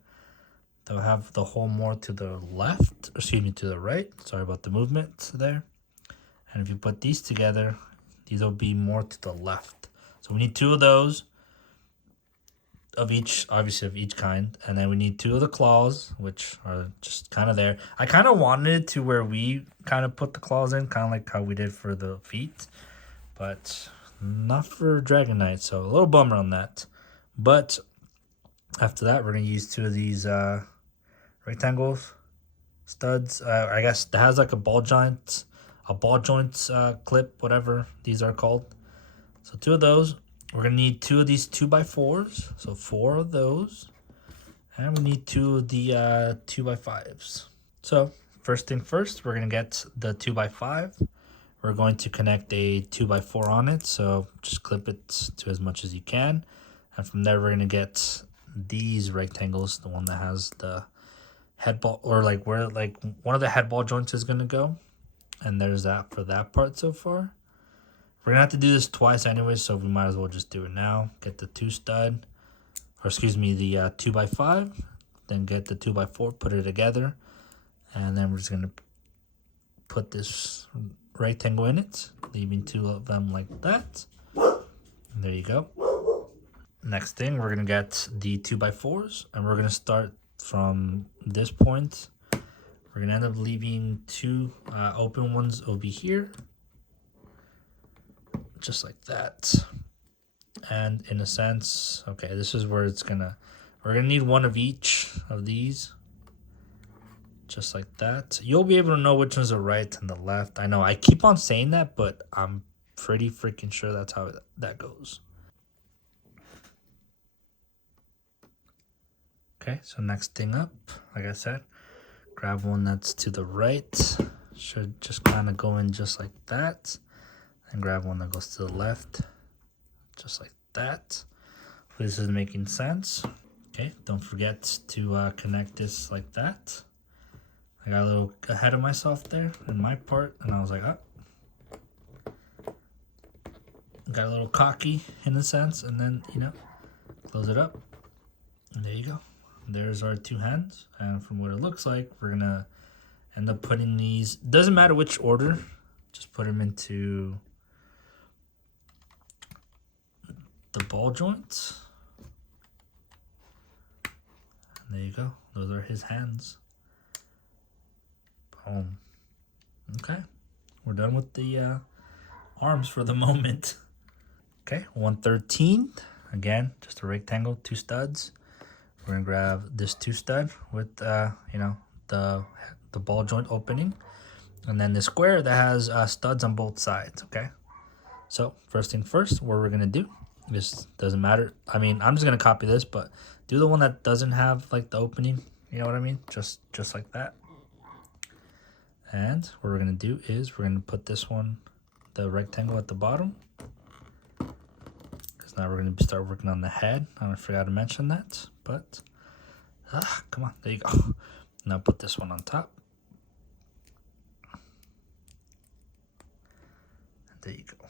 they'll have the hole more to the left, to the right. Sorry about the movement there. And if you put these together, these will be more to the left. So we need 2 of those, of each, obviously of each kind. And then we need 2 of the claws, which are just kind of there. I kind of wanted it to where we kind of put the claws in, kind of like how we did for the feet. But not for Dragonite, so a little bummer on that. But after that, we're going to use 2 of these rectangle studs. I guess it has like a ball joint clip, whatever these are called. So 2 of those. We're going to need 2 of these 2x4s, so 4 of those. And we need 2 of the 2x5s. So first thing first, we're going to get the 2x5. We're going to connect a 2x4 on it, so just clip it to as much as you can. And from there, we're going to get these rectangles, the one that has the head ball, or like where like one of the head ball joints is gonna go. And there's that for that part so far. We're gonna have to do this twice anyway, so we might as well just do it now. Get the 2 stud, or excuse me, the 2x5, then get the 2x4, put it together, and then we're just gonna put this rectangle in it, leaving 2 of them like that. And there you go. Next thing, we're gonna get the 2x4s, and we're gonna start from this point. We're gonna end up leaving 2 open ones over here, just like that. And in a sense, okay, this is where we're gonna need 1 of each of these, just like that. You'll be able to know which one's the right and the left. I know I keep on saying that, but I'm pretty freaking sure that's how that goes. Okay, so next thing up, like I said, grab one that's to the right. Should just kind of go in just like that. And grab one that goes to the left, just like that. This is making sense. Okay, don't forget to connect this like that. I got a little ahead of myself there in my part, and I was like, oh. Got a little cocky in a sense, and then, you know, close it up. And there you go. There's our 2 hands, and from what it looks like, we're gonna end up putting these, doesn't matter which order, just put them into the ball joints. And there you go. Those are his hands. Boom. Okay. We're done with the arms for the moment. Okay, 113. Again, just a rectangle, 2 studs. We're gonna grab this 2 stud with you know, the ball joint opening, and then the square that has studs on both sides. Okay, so first thing first, what we're gonna do, this doesn't matter, I mean, I'm just gonna copy this, but do the one that doesn't have like the opening, you know what I mean, just like that. And what we're gonna do is we're gonna put this one, the rectangle at the bottom, because now we're gonna start working on the head. I forgot to mention that, but come on, there you go. Now put this one on top. There you go.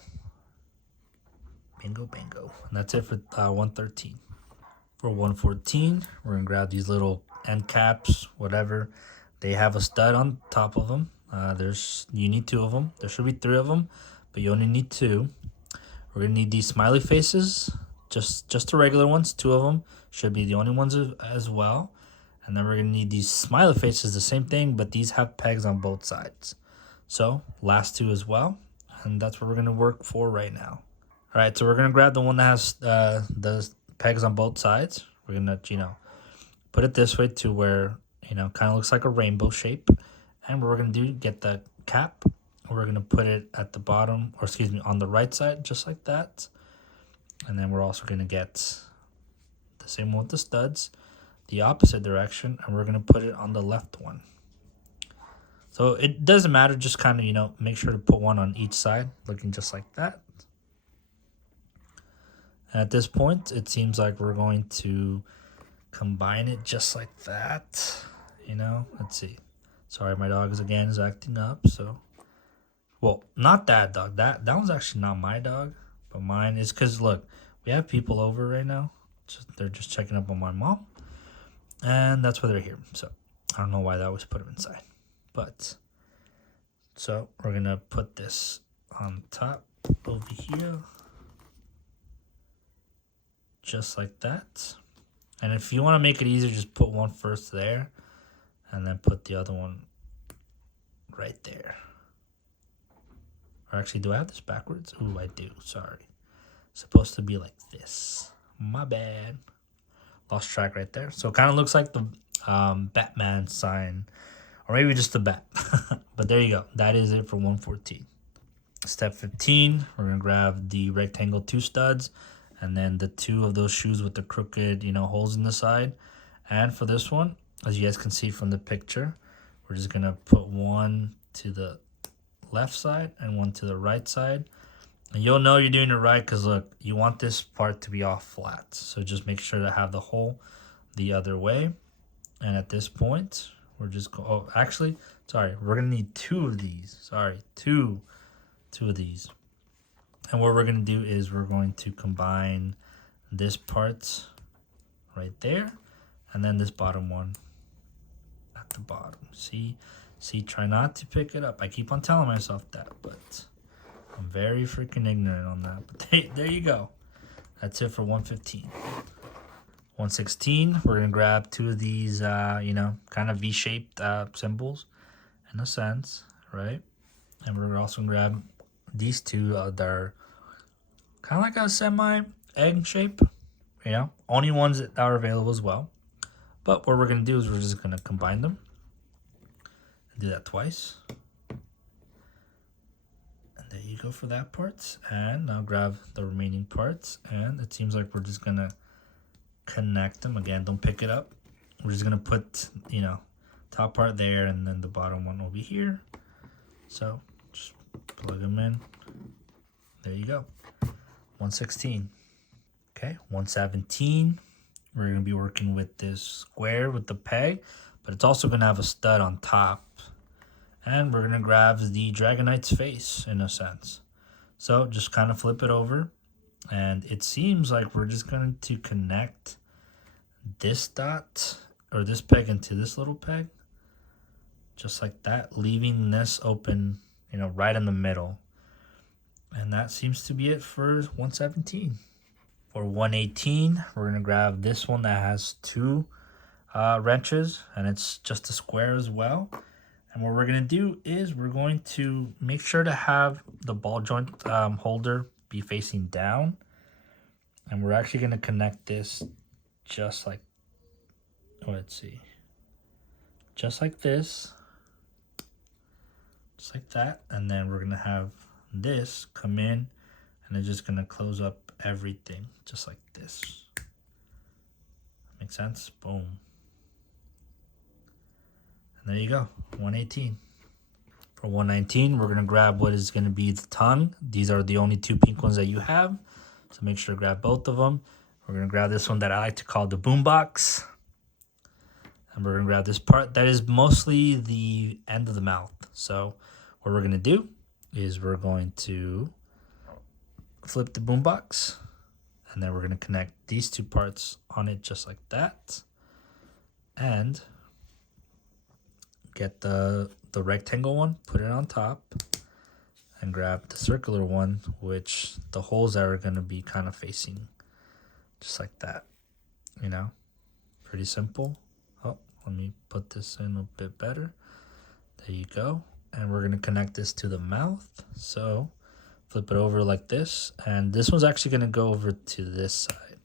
Bingo, bingo. And that's it for 113. For 114, we're gonna grab these little end caps, whatever. They have a stud on top of them. You need 2 of them. There should be 3 of them, but you only need 2. We're gonna need these smiley faces, just the regular ones. 2 of them should be the only ones as well. And then we're gonna need these smiley faces, the same thing, but these have pegs on both sides. So last 2 as well, and that's what we're gonna work for right now. All right, so we're gonna grab the one that has the pegs on both sides. We're gonna, you know, put it this way to where, you know, kind of looks like a rainbow shape. And what we're gonna do, get the cap. We're gonna put it at the bottom, or excuse me, on the right side, just like that. And then we're also gonna get the same one with the studs, the opposite direction, and we're gonna put it on the left one. So it doesn't matter, just kind of, you know, make sure to put one on each side, looking just like that. And at this point, it seems like we're going to combine it just like that, you know. Let's see. Sorry, my dog is acting up, so. Well, not that dog. That one's actually not my dog, but mine is, because, look, we have people over right now. They're just checking up on my mom, and that's why they're here. So I don't know why they always put them inside. But, so we're going to put this on top over here. Just like that. And if you want to make it easier, just put one first there, and then put the other one right there. Or actually, do I have this backwards? Ooh, I do. Sorry. It's supposed to be like this. My bad. Lost track right there. So it kind of looks like the Batman sign. Or maybe just the bat. But there you go. That is it for 114. Step 15. We're going to grab the rectangle 2 studs. And then the 2 of those shoes with the crooked, you know, holes in the side. And for this one, as you guys can see from the picture, we're just going to put one to the left side and one to the right side. And you'll know you're doing it right because look, you want this part to be all flat. So just make sure to have the hole the other way. And at this point, we're just oh, actually, sorry, we're gonna need two of these. Sorry, two of these. And what we're gonna do is we're going to combine this part right there, and then this bottom one at the bottom. See, try not to pick it up. I keep on telling myself that, but I'm very freaking ignorant on that. But there you go. That's it for 115. 116, we're gonna grab two of these, you know, kind of V-shaped symbols, in a sense, right? And we're also gonna grab these two that are kind of like a semi-egg shape, you know, only ones that are available as well. But what we're gonna do is we're just gonna combine them. Do that twice. And there you go for that part. And now grab the remaining parts, and it seems like we're just gonna connect them again. Don't pick it up. We're just gonna put, you know, top part there, and then the bottom one will be here. So just plug them in. There you go. 116. Okay, 117. We're gonna be working with this square with the peg, but it's also gonna have a stud on top. And we're gonna grab the Dragonite's face in a sense. So just kind of flip it over. And it seems like we're just going to connect this dot or this peg into this little peg. Just like that, leaving this open, you know, right in the middle. And that seems to be it for 117. For 118, we're going to grab this one that has two wrenches, and it's just a square as well. And what we're going to do is we're going to make sure to have the ball joint holder be facing down. And we're actually going to connect this just like, oh, let's see, just like this, just like that. And then we're going to have this come in, and it's just going to close up everything just like this. Make sense? Boom. And there you go, 118. For 119, we're going to grab what is going to be the tongue. These are the only two pink ones that you have, so make sure to grab both of them. We're going to grab this one that I like to call the boombox. And we're going to grab this part that is mostly the end of the mouth. So what we're going to do is we're going to flip the boombox, and then we're going to connect these two parts on it just like that. And get the rectangle one, put it on top, and grab the circular one, which the holes that are going to be kind of facing just like that, you know, pretty simple. Oh, let me put this in a bit better. There you go. And we're going to connect this to the mouth. So flip it over like this, and this one's actually going to go over to this side.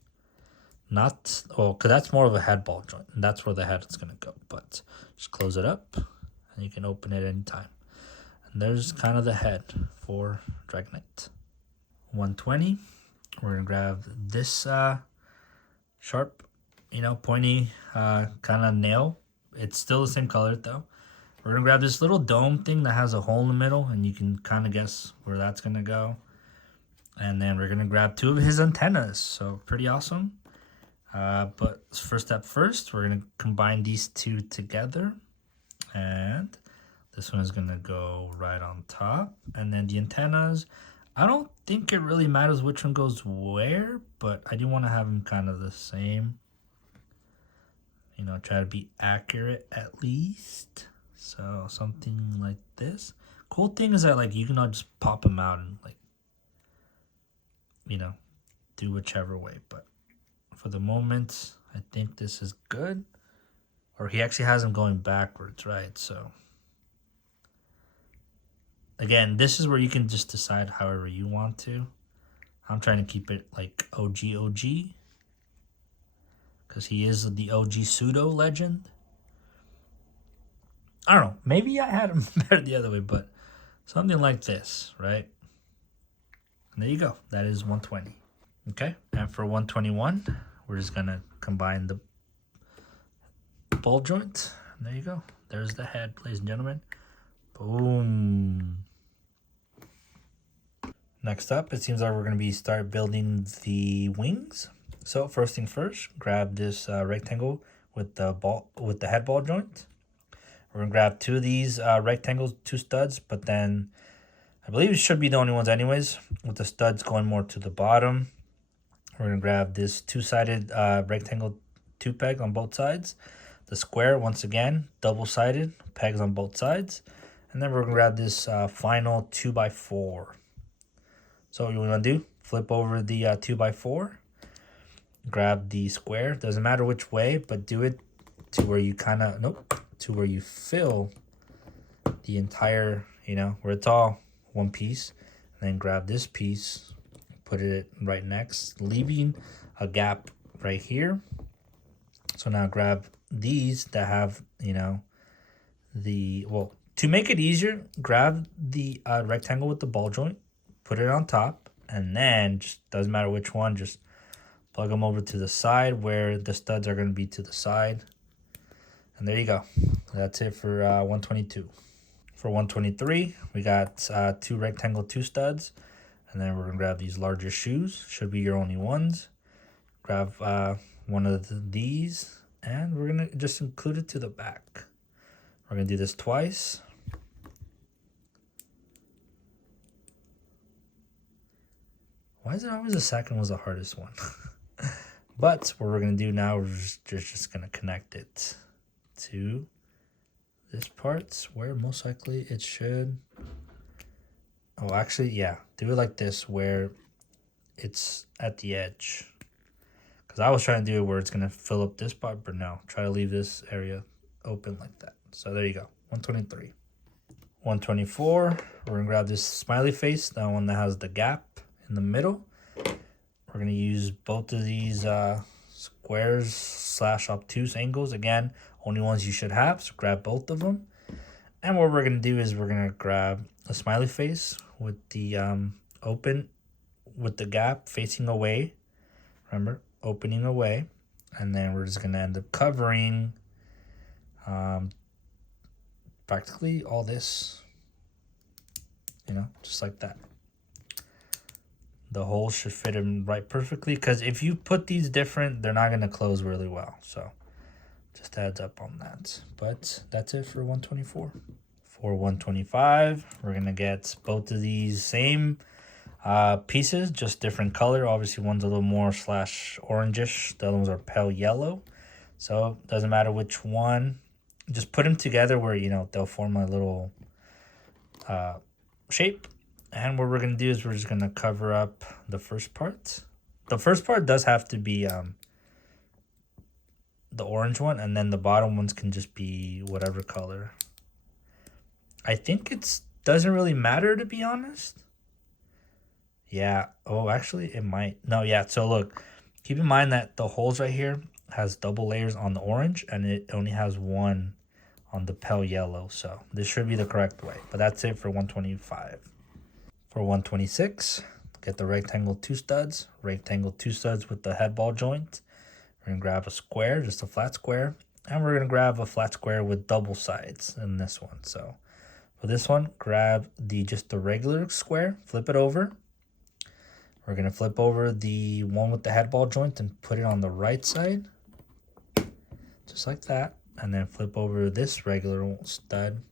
Not, oh, because that's more of a head ball joint, and that's where the head is going to go. But just close it up, and you can open it anytime. And there's kind of the head for Dragonite. 120, we're going to grab this sharp, you know, pointy kind of nail. It's still the same color though. We're going to grab this little dome thing that has a hole in the middle, and you can kind of guess where that's going to go. And then we're going to grab two of his antennas. So pretty awesome. But first step first, we're going to combine these two together. And this one is going to go right on top. And then the antennas, I don't think it really matters which one goes where, but I do want to have them kind of the same. You know, try to be accurate at least. So something like this. Cool thing is that, like, you can all just pop them out and, like, you know, do whichever way. But for the moment, I think this is good. Or he actually has them going backwards, right? So again, this is where you can just decide however you want to. I'm trying to keep it like OG, because he is the OG pseudo legend. I don't know. Maybe I had him better the other way, but something like this, right? And there you go. That is 120. Okay. And for 121, we're just going to combine the ball joint. And there you go. There's the head, ladies and gentlemen. Boom. Next up, it seems like we're going to start building the wings. So first thing first, grab this rectangle with the head ball joint. We're going to grab two of these rectangles, two studs, but then I believe it should be the only ones anyways, with the studs going more to the bottom. We're going to grab this two-sided rectangle, two pegs on both sides. The square, once again, double-sided, pegs on both sides. And then we're going to grab this final 2x4. So what you want to do, flip over the 2x4, grab the square. Doesn't matter which way, but do it to where you to where you fill the entire, where it's all one piece. And then grab this piece, put it right next, leaving a gap right here. So now grab these that have, to make it easier, grab the rectangle with the ball joint, put it on top, and then just doesn't matter which one, just plug them over to the side where the studs are going to be to the side. And there you go. That's it for 122. For 123, we got two rectangle, two studs. And then we're going to grab these larger shoes. Should be your only ones. Grab one of these. And we're going to just include it to the back. We're going to do this twice. Why is it always the second was the hardest one? But what we're going to do now, we're just going to connect it to this part where most likely it should. Oh, actually, yeah. Do it like this where it's at the edge. Because I was trying to do it where it's going to fill up this part, but no. Try to leave this area open like that. So there you go. 123. 124. We're going to grab this smiley face, that one that has the gap in the middle. We're going to use both of these squares / obtuse angles. Again, only ones you should have, so grab both of them. And what we're going to do is we're going to grab a smiley face with the open, with the gap facing away. Remember, opening away. And then we're just going to end up covering practically all this, just like that. The hole should fit in right perfectly, because if you put these different, they're not going to close really well. So just heads up on that. But that's it for 124. For 125, we're going to get both of these same pieces, just different color. Obviously, one's a little more /orangish. The other ones are pale yellow. So it doesn't matter which one. Just put them together where, they'll form a little shape. And what we're going to do is we're just going to cover up the first part. The first part does have to be the orange one, and then the bottom ones can just be whatever color. I think it doesn't really matter, to be honest. Yeah. Oh, actually, it might. No, yeah. So look, keep in mind that the holes right here has double layers on the orange, and it only has one on the pale yellow. So this should be the correct way. But that's it for 125. For 126, get the rectangle two studs with the head ball joint. We're going to grab a square, just a flat square. And we're going to grab a flat square with double sides in this one. So for this one, grab just the regular square, flip it over. We're going to flip over the one with the head ball joint and put it on the right side. Just like that. And then flip over this regular stud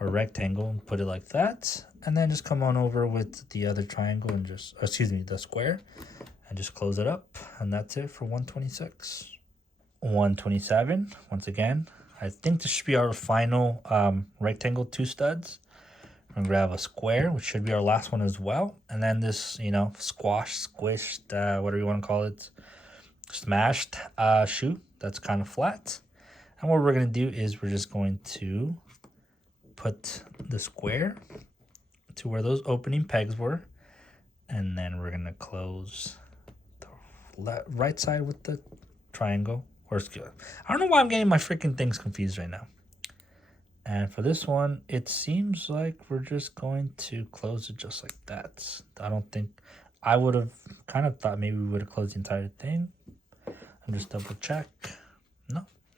or rectangle and put it like that. And then just come on over with the other triangle and the square, and just close it up. And that's it for 126. 127, once again, I think this should be our final rectangle two studs. We're going to grab a square, which should be our last one as well. And then this, squished, whatever you want to call it, smashed shoe that's kind of flat. And what we're going to do is we're just going to put the square to where those opening pegs were, and then we're gonna close the right side with the triangle. I don't know why I'm getting my freaking things confused right now. And for this one, it seems like we're just going to close it just like that. I don't think, I would have kind of thought maybe we would have closed the entire thing. I'm just double check.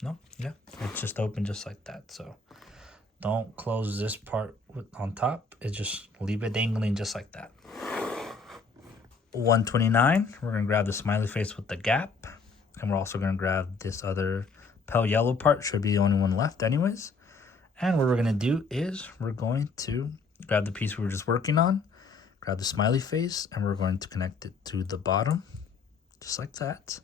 No, yeah, it's just open just like that. So don't close this part on top. It's just leave it dangling just like that. 129, we're going to grab the smiley face with the gap. And we're also going to grab this other pale yellow part. Should be the only one left anyways. And what we're going to do is we're going to grab the piece we were just working on, grab the smiley face, and we're going to connect it to the bottom, just like that.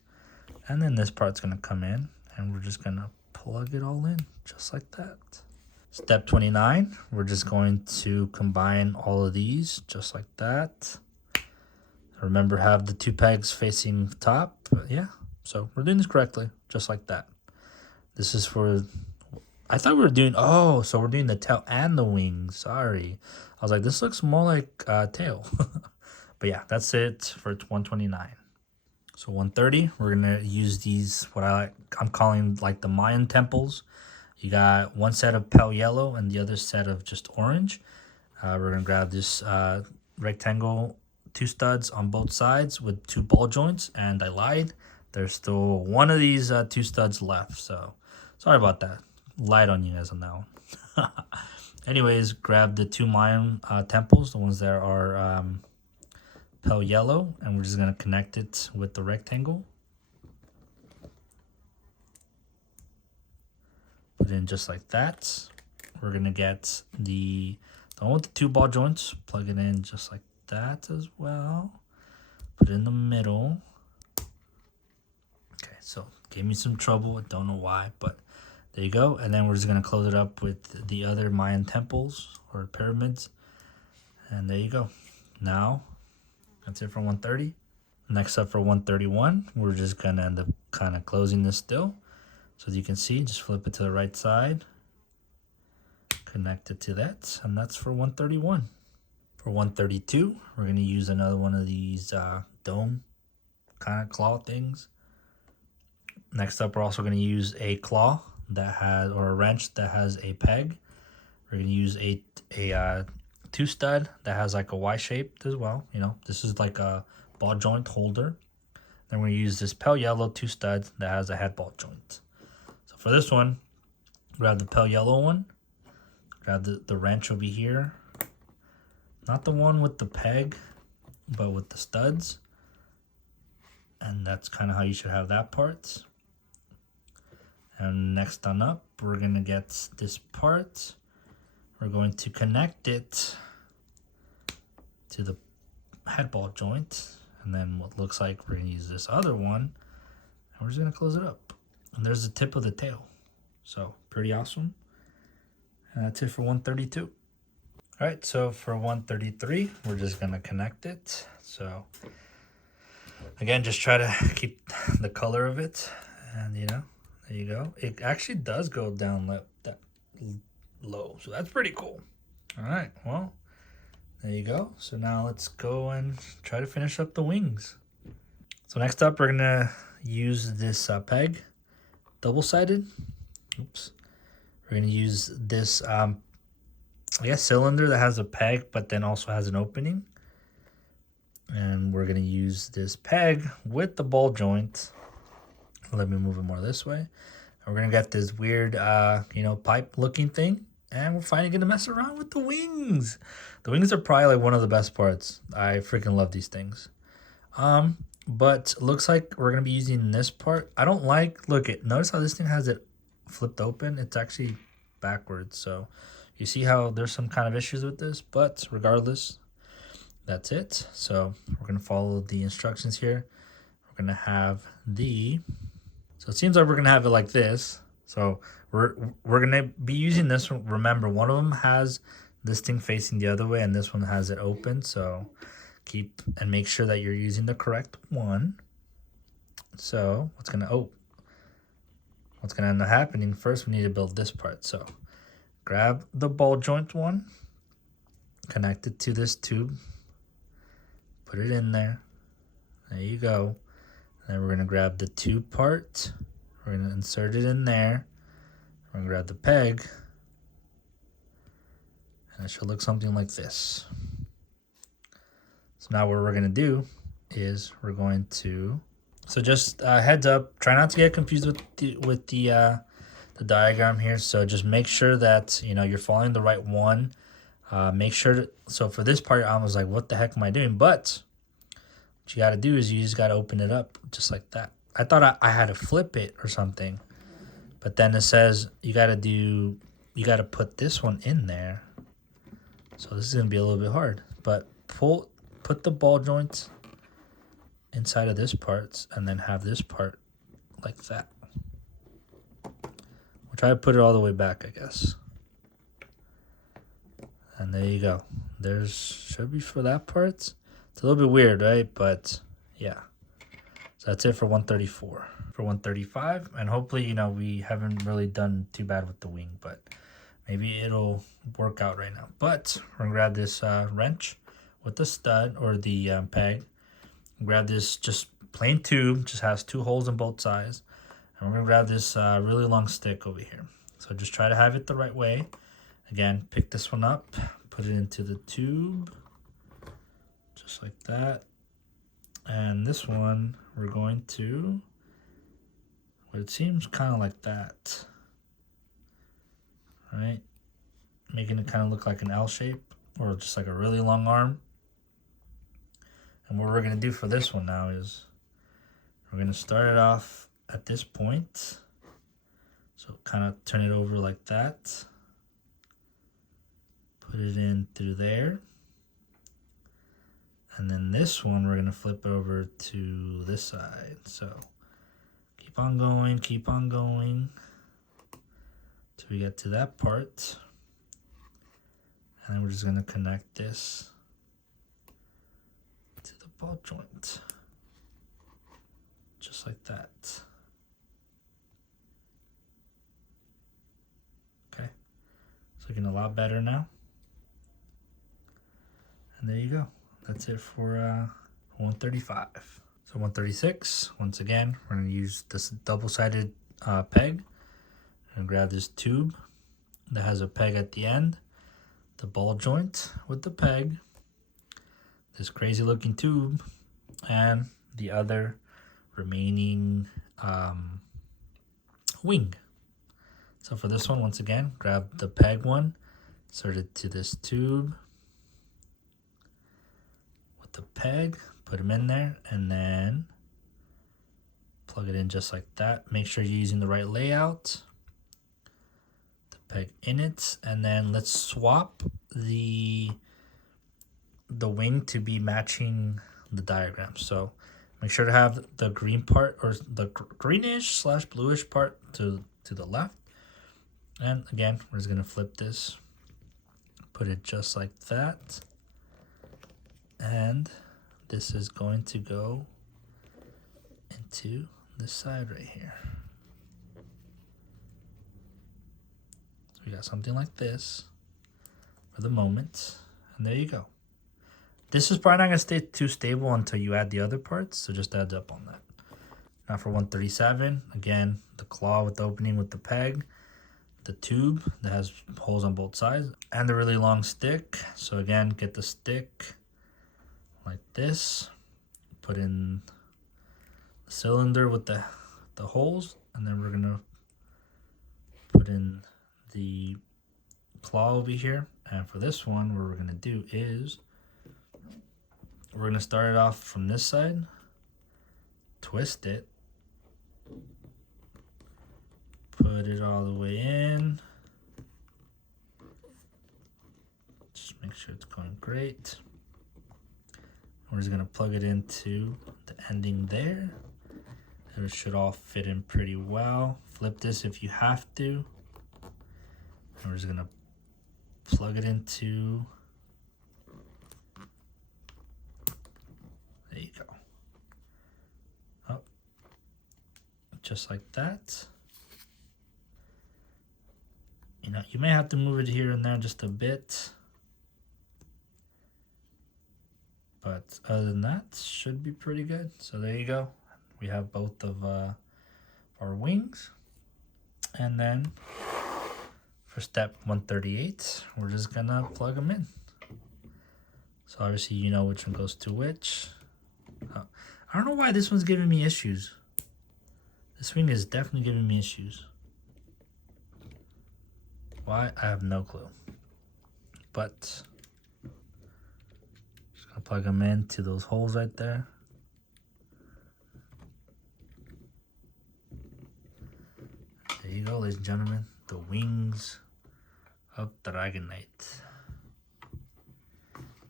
And then this part's going to come in, and we're just going to plug it all in, just like that. Step 29, we're just going to combine all of these, just like that. Remember, have the two pegs facing top. Yeah, so we're doing this correctly, just like that. This is for... I thought we were doing, oh, so we're doing the tail and the wings. Sorry. I was like, this looks more like tail. But yeah, that's it for 129. So 130, we're going to use these, what I'm calling like the Mayan temples. You got one set of pale yellow and the other set of just orange. We're going to grab this rectangle, 2 studs on both sides with 2 ball joints. And I lied. There's still one of these 2 studs left. So sorry about that. Lied on you guys on that one. Anyways, grab the 2 Mayan temples, the ones that are pale yellow, and we're just going to connect it with the rectangle. Put it in just like that. We're going to get the one with the 2 ball joints, plug it in just like that as well. Put it in the middle. Okay, so gave me some trouble. I don't know why, but there you go. And then we're just going to close it up with the other Mayan temples or pyramids. And there you go. Now, that's it for 130. Next up for 131, we're just going to end up kind of closing this still. So as you can see, just flip it to the right side. Connect it to that. And that's for 131. For 132, we're going to use another one of these dome kind of claw things. Next up, we're also going to use a claw that has, or a wrench that has a peg. We're going to use a 2 stud that has like a Y shape as well. You know, this is like a ball joint holder. Then we're going to use this pale yellow 2 stud that has a head ball joint. So for this one, grab the pale yellow one. Grab the wrench over here. Not the one with the peg, but with the studs. And that's kind of how you should have that part. And next on up, we're going to get this part. We're going to connect it to the head ball joint. And then what looks like we're going to use this other one. And we're just going to close it up. And there's the tip of the tail. So pretty awesome. And that's it for 132. All right, so for 133, we're just going to connect it. So again, just try to keep the color of it. And, you know, there you go. It actually does go down that low. So that's pretty cool. All right. Well, there you go. So now let's go and try to finish up the wings. So next up, we're going to use this peg, double-sided. Oops. We're going to use this, I guess, cylinder that has a peg, but then also has an opening. And we're going to use this peg with the ball joint. Let me move it more this way. And we're going to get this weird, you know, pipe-looking thing. And we're finally going to mess around with the wings. The wings are probably like one of the best parts. I freaking love these things. But looks like we're going to be using this part. I don't like, notice how this thing has it flipped open. It's actually backwards. So you see how there's some kind of issues with this. But regardless, that's it. So we're going to follow the instructions here. We're going to have so it seems like we're going to have it like this. So we're going to be using this one. Remember, one of them has this thing facing the other way and this one has it open. So keep and make sure that you're using the correct one. So what's going to end up happening, first we need to build this part. So grab the ball joint one, connect it to this tube, put it in there. There you go. Then we're going to grab the tube part. We're going to insert it in there. We're going to grab the peg. And it should look something like this. So now what we're going to do is we're going to... So just heads up, try not to get confused with the diagram here. So just make sure that, you know, you're following the right one. Make sure so for this part, I was like, what the heck am I doing? But What you gotta do is you just gotta open it up just like that. I thought I had to flip it or something, but then it says you gotta put this one in there. So this is gonna be a little bit hard, but put the ball joints inside of this part and then have this part like that. We'll try to put it all the way back, I guess. And there you go. There's should be for that part. It's a little bit weird, right? But yeah. So that's it for 134. For 135, and hopefully, you know, we haven't really done too bad with the wing, but maybe it'll work out right now. But we're gonna grab this wrench with the stud or the peg. Grab this just plain tube, just has 2 holes on both sides. And we're gonna grab this really long stick over here. So just try to have it the right way. Again, pick this one up, put it into the tube, just like that. And this one, we're going to, well, it seems kind of like that, right? Making it kind of look like an L shape or just like a really long arm. And what we're going to do for this one now is we're going to start it off at this point. So kind of turn it over like that. Put it in through there. And then this one, we're going to flip over to this side. So keep on going till we get to that part. And then we're just going to connect this to the ball joint. Just like that. Okay. It's looking a lot better now. And there you go. That's it for 135. So 136, once again, we're going to use this double-sided peg. And grab this tube that has a peg at the end, the ball joint with the peg, this crazy looking tube, and the other remaining wing. So for this one, once again, grab the peg one, insert it to this tube with the peg, put them in there, and then plug it in just like that. Make sure you're using the right layout. The peg in it, and then let's swap the wing to be matching the diagram. So make sure to have the green part or the greenish / bluish part to the left. And again, we're just gonna flip this, put it just like that. And this is going to go into this side right here. So we got something like this for the moment. And there you go. This is probably not going to stay too stable until you add the other parts, so just adds up on that. Now for 137, again, the claw with the opening with the peg, the tube that has holes on both sides, and the really long stick. So again, get the stick like this, put in the cylinder with the holes, and then we're going to put in the claw over here. And for this one, what we're going to do is we're going to start it off from this side, twist it, put it all the way in, just make sure it's going great. We're just going to plug it into the ending there. It should all fit in pretty well. Flip this if you have to. And we're just going to plug it into, there you go. Oh, just like that. You know, you may have to move it here and there just a bit. But other than that, should be pretty good. So there you go. We have both of our wings. And then for step 138, we're just gonna plug them in. So obviously you know which one goes to which. I don't know why this one's giving me issues. This wing is definitely giving me issues. Why? I have no clue. But just gonna plug them into those holes right there. you go, ladies and gentlemen. The wings of Dragonite.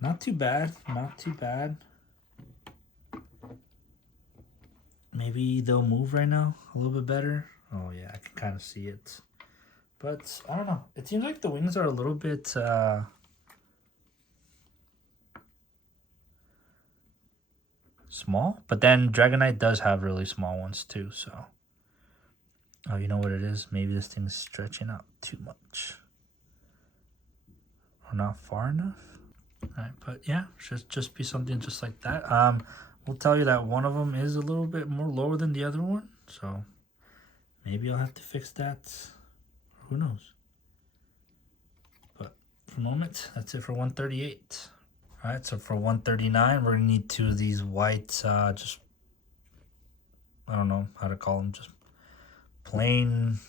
Not too bad. Not too bad. Maybe they'll move right now a little bit better. Oh, yeah, I can kind of see it. But, I don't know. It seems like the wings are a little bit... small. But then Dragonite does have really small ones too, so... Oh, you know what it is? Maybe this thing is stretching out too much. Or not far enough. Alright, but yeah, should just be something just like that. We'll tell you that one of them is a little bit more lower than the other one. So maybe I'll have to fix that. Who knows? But for the moment, that's it for 138. Alright, so for 139, we're going to need 2 of these white, just, I don't know how to call them, just plain,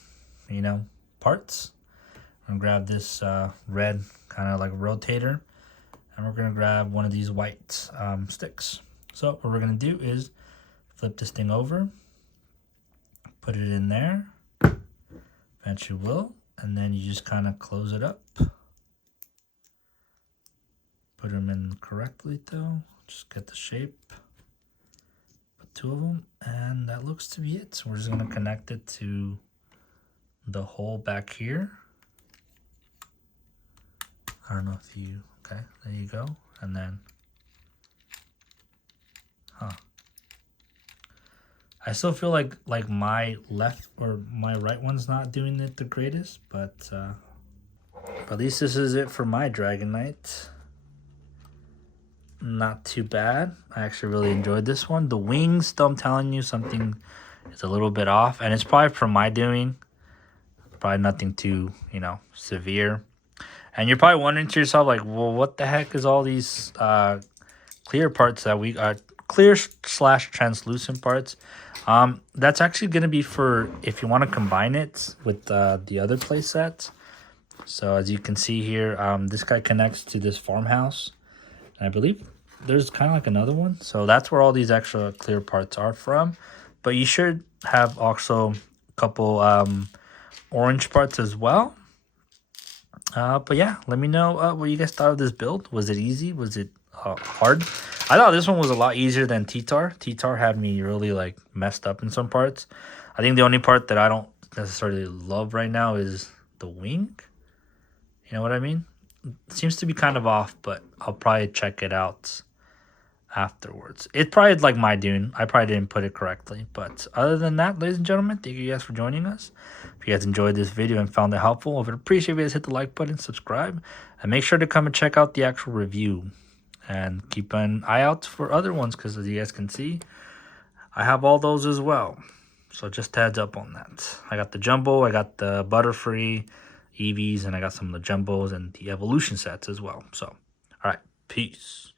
you know, parts. I'm going to grab this red kind of like rotator, and we're going to grab one of these white sticks. So what we're going to do is flip this thing over, put it in there, eventually will, and then you just kind of close it up. Put them in correctly though, just get the shape. Put 2 of them, and that looks to be it. So we're just going to connect it to the hole back here. I don't know if you, okay, there you go. And then, I still feel like my left or my right one's not doing it the greatest, but at least this is it for my Dragonite. Not too bad. I actually really enjoyed this one. The wings, though, I'm telling you, something is a little bit off, and it's probably from my doing. Probably nothing too, you know, severe. And you're probably wondering to yourself, like, well, what the heck is all these clear parts that we are clear/translucent parts? That's actually going to be for if you want to combine it with the other play set. So as you can see here, this guy connects to this farmhouse. And I believe there's kind of like another one. So that's where all these extra clear parts are from. But you should have also a couple orange parts as well. But yeah, let me know what you guys thought of this build. Was it easy? Was it hard? I thought this one was a lot easier than T-Tar. T-Tar had me really like messed up in some parts. I think the only part that I don't necessarily love right now is the wing. You know what I mean? It seems to be kind of off, but I'll probably check it out afterwards. It's probably like my doing. I probably didn't put it correctly. But other than that, ladies and gentlemen, thank you guys for joining us. If you guys enjoyed this video and found it helpful, I would appreciate if you guys hit the like button, subscribe, and make sure to come and check out the actual review. And keep an eye out for other ones, because as you guys can see, I have all those as well. So just heads up on that. I got the Jumbo, I got the Butterfree, Eevees, and I got some of the Jumbos and the Evolution sets as well. So, all right, peace.